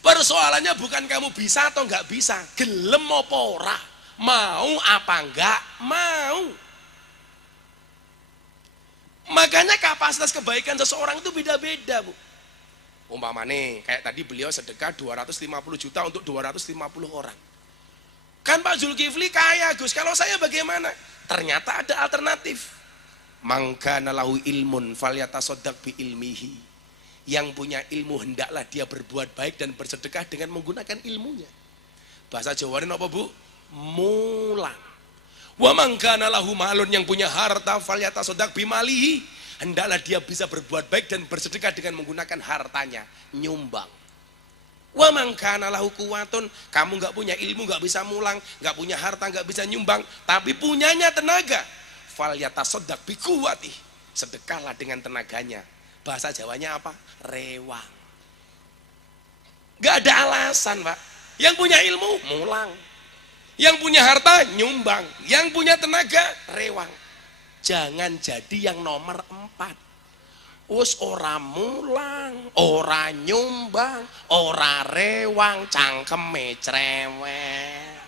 Persoalannya bukan kamu bisa atau nggak bisa, gelem apa ora, mau apa enggak mau. Makanya kapasitas kebaikan seseorang itu beda-beda, Bu. Umpamane kayak tadi beliau sedekah 250 juta untuk 250 orang. Kan Pak Zulkifli kaya, Gus. Kalau saya bagaimana? Ternyata ada alternatif. Mangkana lahu ilmun falyatasaddaq bi ilmihi. Yang punya ilmu hendaklah dia berbuat baik dan bersedekah dengan menggunakan ilmunya. Bahasa Jawanya apa, Bu? Mulang. Wa mangkana lahu malun, yang punya harta falyatasaddaq bi malihi. Hendaklah dia bisa berbuat baik dan bersedekah dengan menggunakan hartanya, nyumbang. Wa mangkana lahu quwwatun, kamu nggak punya ilmu, nggak bisa mulang, nggak punya harta, nggak bisa nyumbang, tapi punyanya tenaga, falyatasaddaq bi quwwati, sedekahlah dengan tenaganya. Bahasa Jawanya apa? Rewang. Nggak ada alasan, Pak. Yang punya ilmu mulang, yang punya harta nyumbang, yang punya tenaga rewang. Jangan jadi yang nomor 4. Us ora mulang, ora nyumbang, ora rewang, cangkeme cerewet.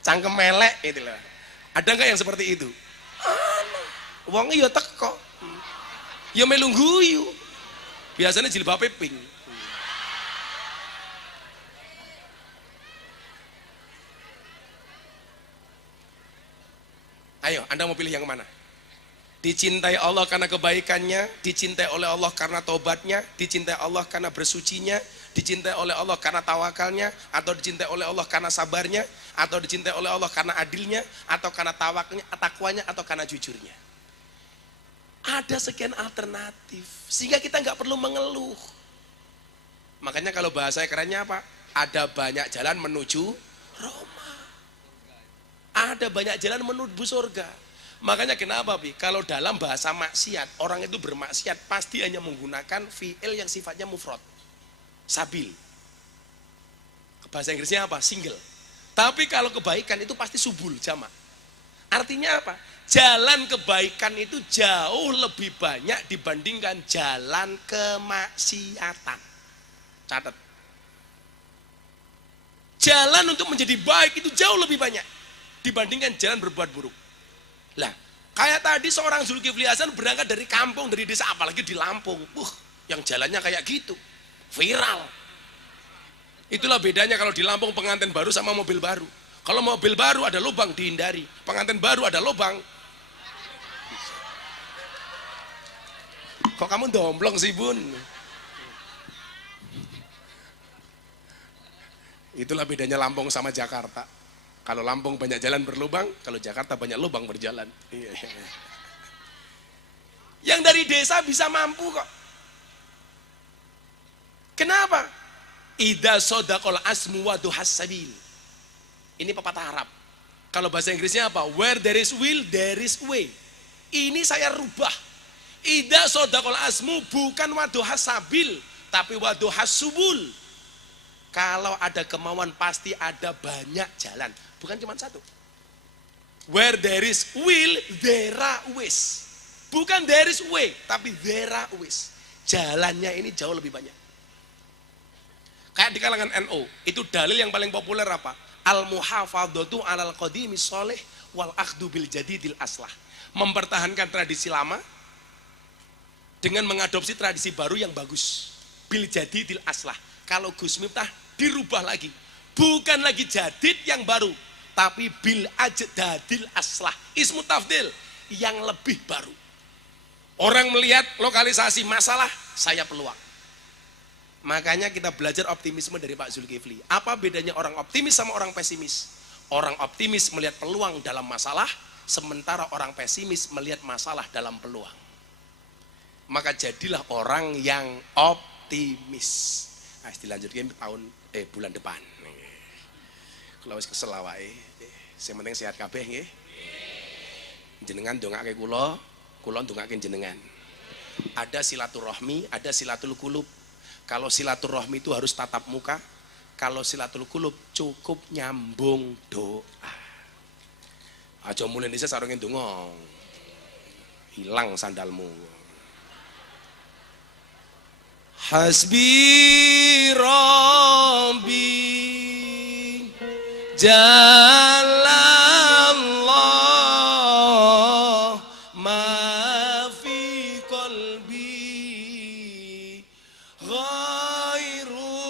Cangkem melek itu loh. Ada nggak yang seperti itu? Wong ya teko. Ya melu guyu. Biasanya jilbabe pink. Ayo, Anda mau pilih yang mana? Dicintai Allah karena kebaikannya, dicintai oleh Allah karena tobatnya, dicintai Allah karena bersucinya, dicintai oleh Allah karena tawakalnya, atau dicintai oleh Allah karena sabarnya, atau dicintai oleh Allah karena adilnya, atau karena takwanya, atau karena jujurnya. Ada sekian alternatif, sehingga kita nggak perlu mengeluh. Makanya kalau bahasa kerennya apa? Ada banyak jalan menuju Roma. Ada banyak jalan menuju surga. Makanya kenapa, Bi? Kalau dalam bahasa maksiat, orang itu bermaksiat pasti hanya menggunakan fi'il yang sifatnya mufrad. Sabil. Bahasa Inggrisnya apa? Single. Tapi kalau kebaikan itu pasti subul, jamak. Artinya apa? Jalan kebaikan itu jauh lebih banyak dibandingkan jalan kemaksiatan. Catat. Jalan untuk menjadi baik itu jauh lebih banyak dibandingkan jalan berbuat buruk. Lah, kayak tadi seorang Zulkifli Hasan berangkat dari kampung, dari desa, apalagi di Lampung. Yang jalannya kayak gitu. Viral. Itulah bedanya kalau di Lampung pengantin baru sama mobil baru. Kalau mobil baru ada lubang dihindari, pengantin baru ada lubang. Kok kamu domblong sih, Bun? Itulah bedanya Lampung sama Jakarta. Kalau Lampung banyak jalan berlubang, kalau Jakarta banyak lubang berjalan. Yang dari desa bisa mampu kok. Kenapa? Idza sadaqal asmu wa duhas sabil. Ini pepatah Arab. Kalau bahasa Inggrisnya apa? Where there is will, there is way. Ini saya rubah. Idza sadaqal asmu bukan wa duhas sabil, tapi wa duhas subul. Kalau ada kemauan pasti ada banyak jalan, bukan cuma satu. Where there is will, there are ways. Bukan there is way, tapi there are ways. Jalannya ini jauh lebih banyak. Kayak di kalangan NU, itu dalil yang paling populer apa? Al-muhafadzatu 'alal qadimi sholih wal akhdu bil jadidil aslah. Mempertahankan tradisi lama dengan mengadopsi tradisi baru yang bagus. Bil jadidil aslah. Kalau Gus Miftah dirubah lagi, bukan lagi jadid yang baru, tapi bil ajdadil aslah, ismu tafdil yang lebih baru. Orang melihat lokalisasi masalah, saya peluang. Makanya kita belajar optimisme dari Pak Zulkifli. Apa bedanya orang optimis sama orang pesimis? Orang optimis melihat peluang dalam masalah, sementara orang pesimis melihat masalah dalam peluang. Maka jadilah orang yang optimis. Nah, dilanjutkan bulan depan. Kalau wis kesel awake, sing penting sehat kabeh nggih. Jenengan ndongake kula ndongake jenengan. Ada silaturahmi, ada silatul qulub. Kalau silaturahmi itu harus tatap muka, kalau silatul qulub cukup nyambung doa. Aja mulai dhisik sarunge ndonga. Hilang sandalmu. Hasbi Rabbi Jalallah ma fi qalbi ghairullah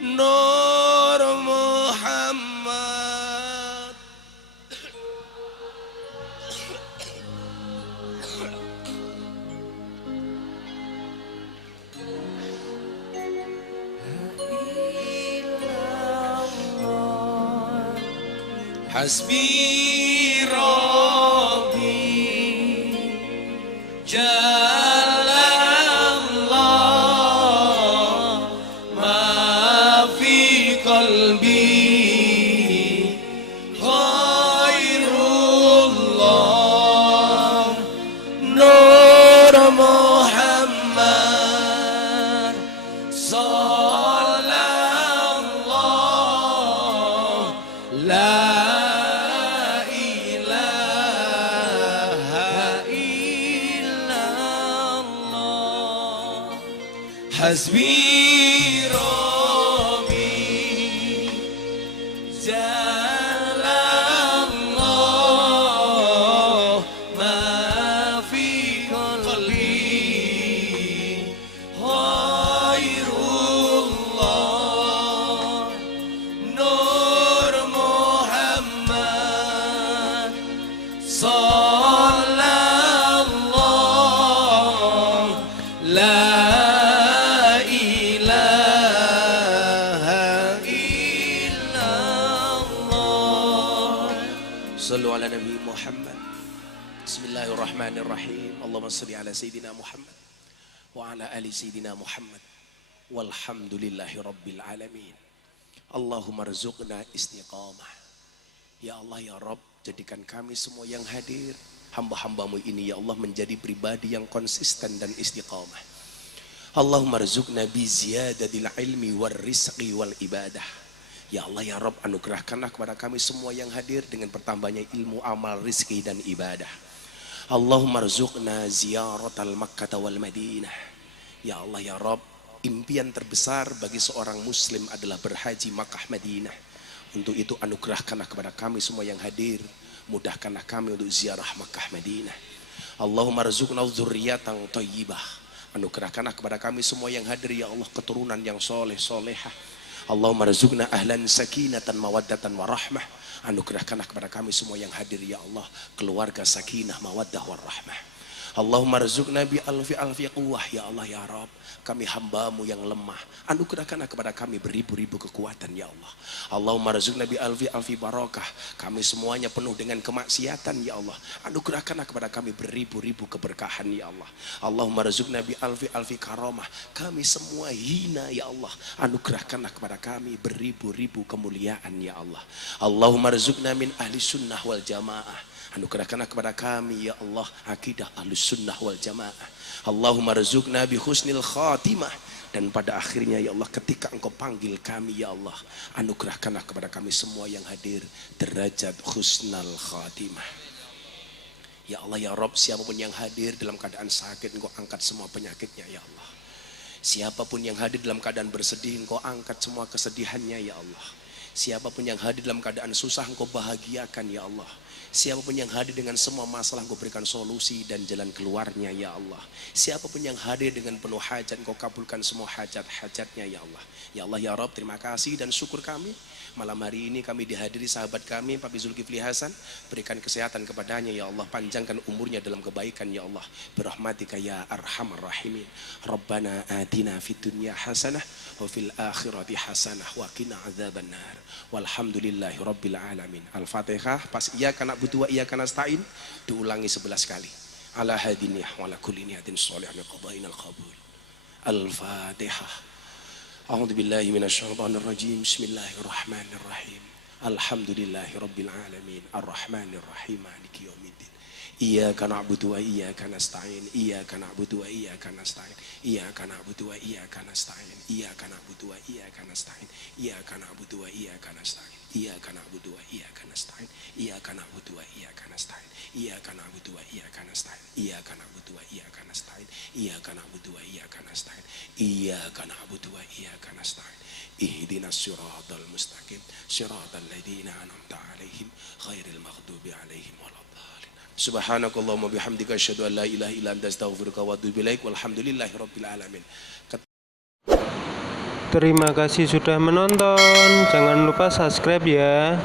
Nur Muhammad. Hasbi Rabbi Jalallah ma fi qalbi ghairullah Nur Muhammad sallallahu la Hasbi Rabbi Jalallah ma fi qalbi ghairullah Nur Muhammad Sallu ala Nabi Muhammad. Bismillahirrahmanirrahim. Allahumma salli ala Sayyidina Muhammad wa ala ali Sayyidina Muhammad. Walhamdulillahi Rabbil Alamin. Allahumma rzuqna istiqamah. Ya Allah ya Rabb, jadikan kami semua yang hadir, hamba-hambamu ini ya Allah, menjadi pribadi yang konsisten dan istiqamah. Allahumma rzuqna bi ziyadatil ilmi war rizqi wal ibadah. Ya Allah ya Rabb, anugerahkanlah kepada kami semua yang hadir dengan bertambahnya ilmu, amal, rizki dan ibadah. Allahumma rzuqna ziyaratal Makkah wal Madinah. Ya Allah ya Rabb, impian terbesar bagi seorang muslim adalah berhaji Makkah Madinah. Untuk itu anugerahkanlah kepada kami semua yang hadir, mudahkanlah kami untuk ziarah Makkah Madinah. Allahumma rzuqna dzurriyyatan thayyibah. Anugerahkanlah kepada kami semua yang hadir ya Allah keturunan yang soleh solehah. Allahumma rzuqna ahlan sakinatan mawaddatan warahmah. Anugerahkanlah kepada kami semua yang hadir ya Allah keluarga sakinah mawaddah warahmah. Allahumma rzuqna bi alfi quwwah. Ya Allah ya Rabb, kami hambamu yang lemah, anugerahkanlah kepada kami beribu-ribu kekuatan ya Allah. Allahumma rzuqna bi alfi barakah. Kami semuanya penuh dengan kemaksiatan ya Allah, anugerahkanlah kepada kami beribu-ribu keberkahan ya Allah. Allahumma rzuqna bi alfi karamah. Kami semua hina ya Allah, anugerahkanlah kepada kami beribu-ribu kemuliaan ya Allah. Allahumma rzuqna min ahli sunnah wal jamaah. Anugerahkanlah kepada kami ya Allah akidah ahlus sunnah wal jamaah. Allahumma rzuqna bi husnil khatimah. Dan pada akhirnya ya Allah ketika engkau panggil kami ya Allah, anugerahkanlah kepada kami semua yang hadir derajat husnal khatimah. Ya Allah ya Rabb, siapapun yang hadir dalam keadaan sakit, engkau angkat semua penyakitnya ya Allah. Siapapun yang hadir dalam keadaan bersedih, engkau angkat semua kesedihannya ya Allah. Siapapun yang hadir dalam keadaan susah, engkau bahagiakan ya Allah. Siapapun yang hadir dengan semua masalah, engkau berikan solusi dan jalan keluarnya ya Allah. Siapapun yang hadir dengan penuh hajat, engkau kabulkan semua hajat-hajatnya ya Allah. Ya Allah ya Rabb, terima kasih dan syukur kami. Malam hari ini kami dihadiri sahabat kami Pak Zulkifli Hasan. Berikan kesehatan kepadanya ya Allah, panjangkan umurnya dalam kebaikan ya Allah. Birahmatika ya arhamar rahimin. Rabbana atina fid dunya hasanah wa fil akhirati hasanah wa qina adzabannar. Walhamdulillahi rabbil alamin. Al-Fatihah. Pas iyyaka na'budu wa iyyaka nasta'in diulangi 11 kali. Ala hadiniyah wa ala kulli niyatin shalihah qada'inal qabul. Al-Fatihah. A'udzu billahi minasyaitonir rajim. Bismillahirrahmanirrahim. Alhamdulillahi rabbil alamin. Arrahmanir rahim. Maliki yaumiddin. Iyyaka na'budu wa iyyaka nasta'in. Iyyaka na'budu wa iyyaka nasta'in. Iyyaka na'budu wa iyyaka nasta'in. Iyyaka na'budu wa iyyaka nasta'in. Iyyaka na'budu wa iyyaka nasta'in. Iyyaka na'budu wa iyyaka nasta'in. Iyyaka na'budu wa iyyaka nasta'in. Iyyaka na'budu wa iyyaka nasta'in. Iyyaka na'budu wa iyyaka nasta'in. Iyyaka na'budu wa iyyaka nasta'in. Iyyaka na'budu wa iyyaka nasta'in. Ihdinas siratal mustaqim. Siratal ladzina an'amta 'alaihim ghairil maghdubi 'alaihim waladdallin. Subhanakallahumma bihamdika asyhadu an la ilaha illa anta astaghfiruka wa atubu ilaik. Walhamdulillahi rabbil alamin. Terima kasih sudah menonton. Jangan lupa subscribe ya.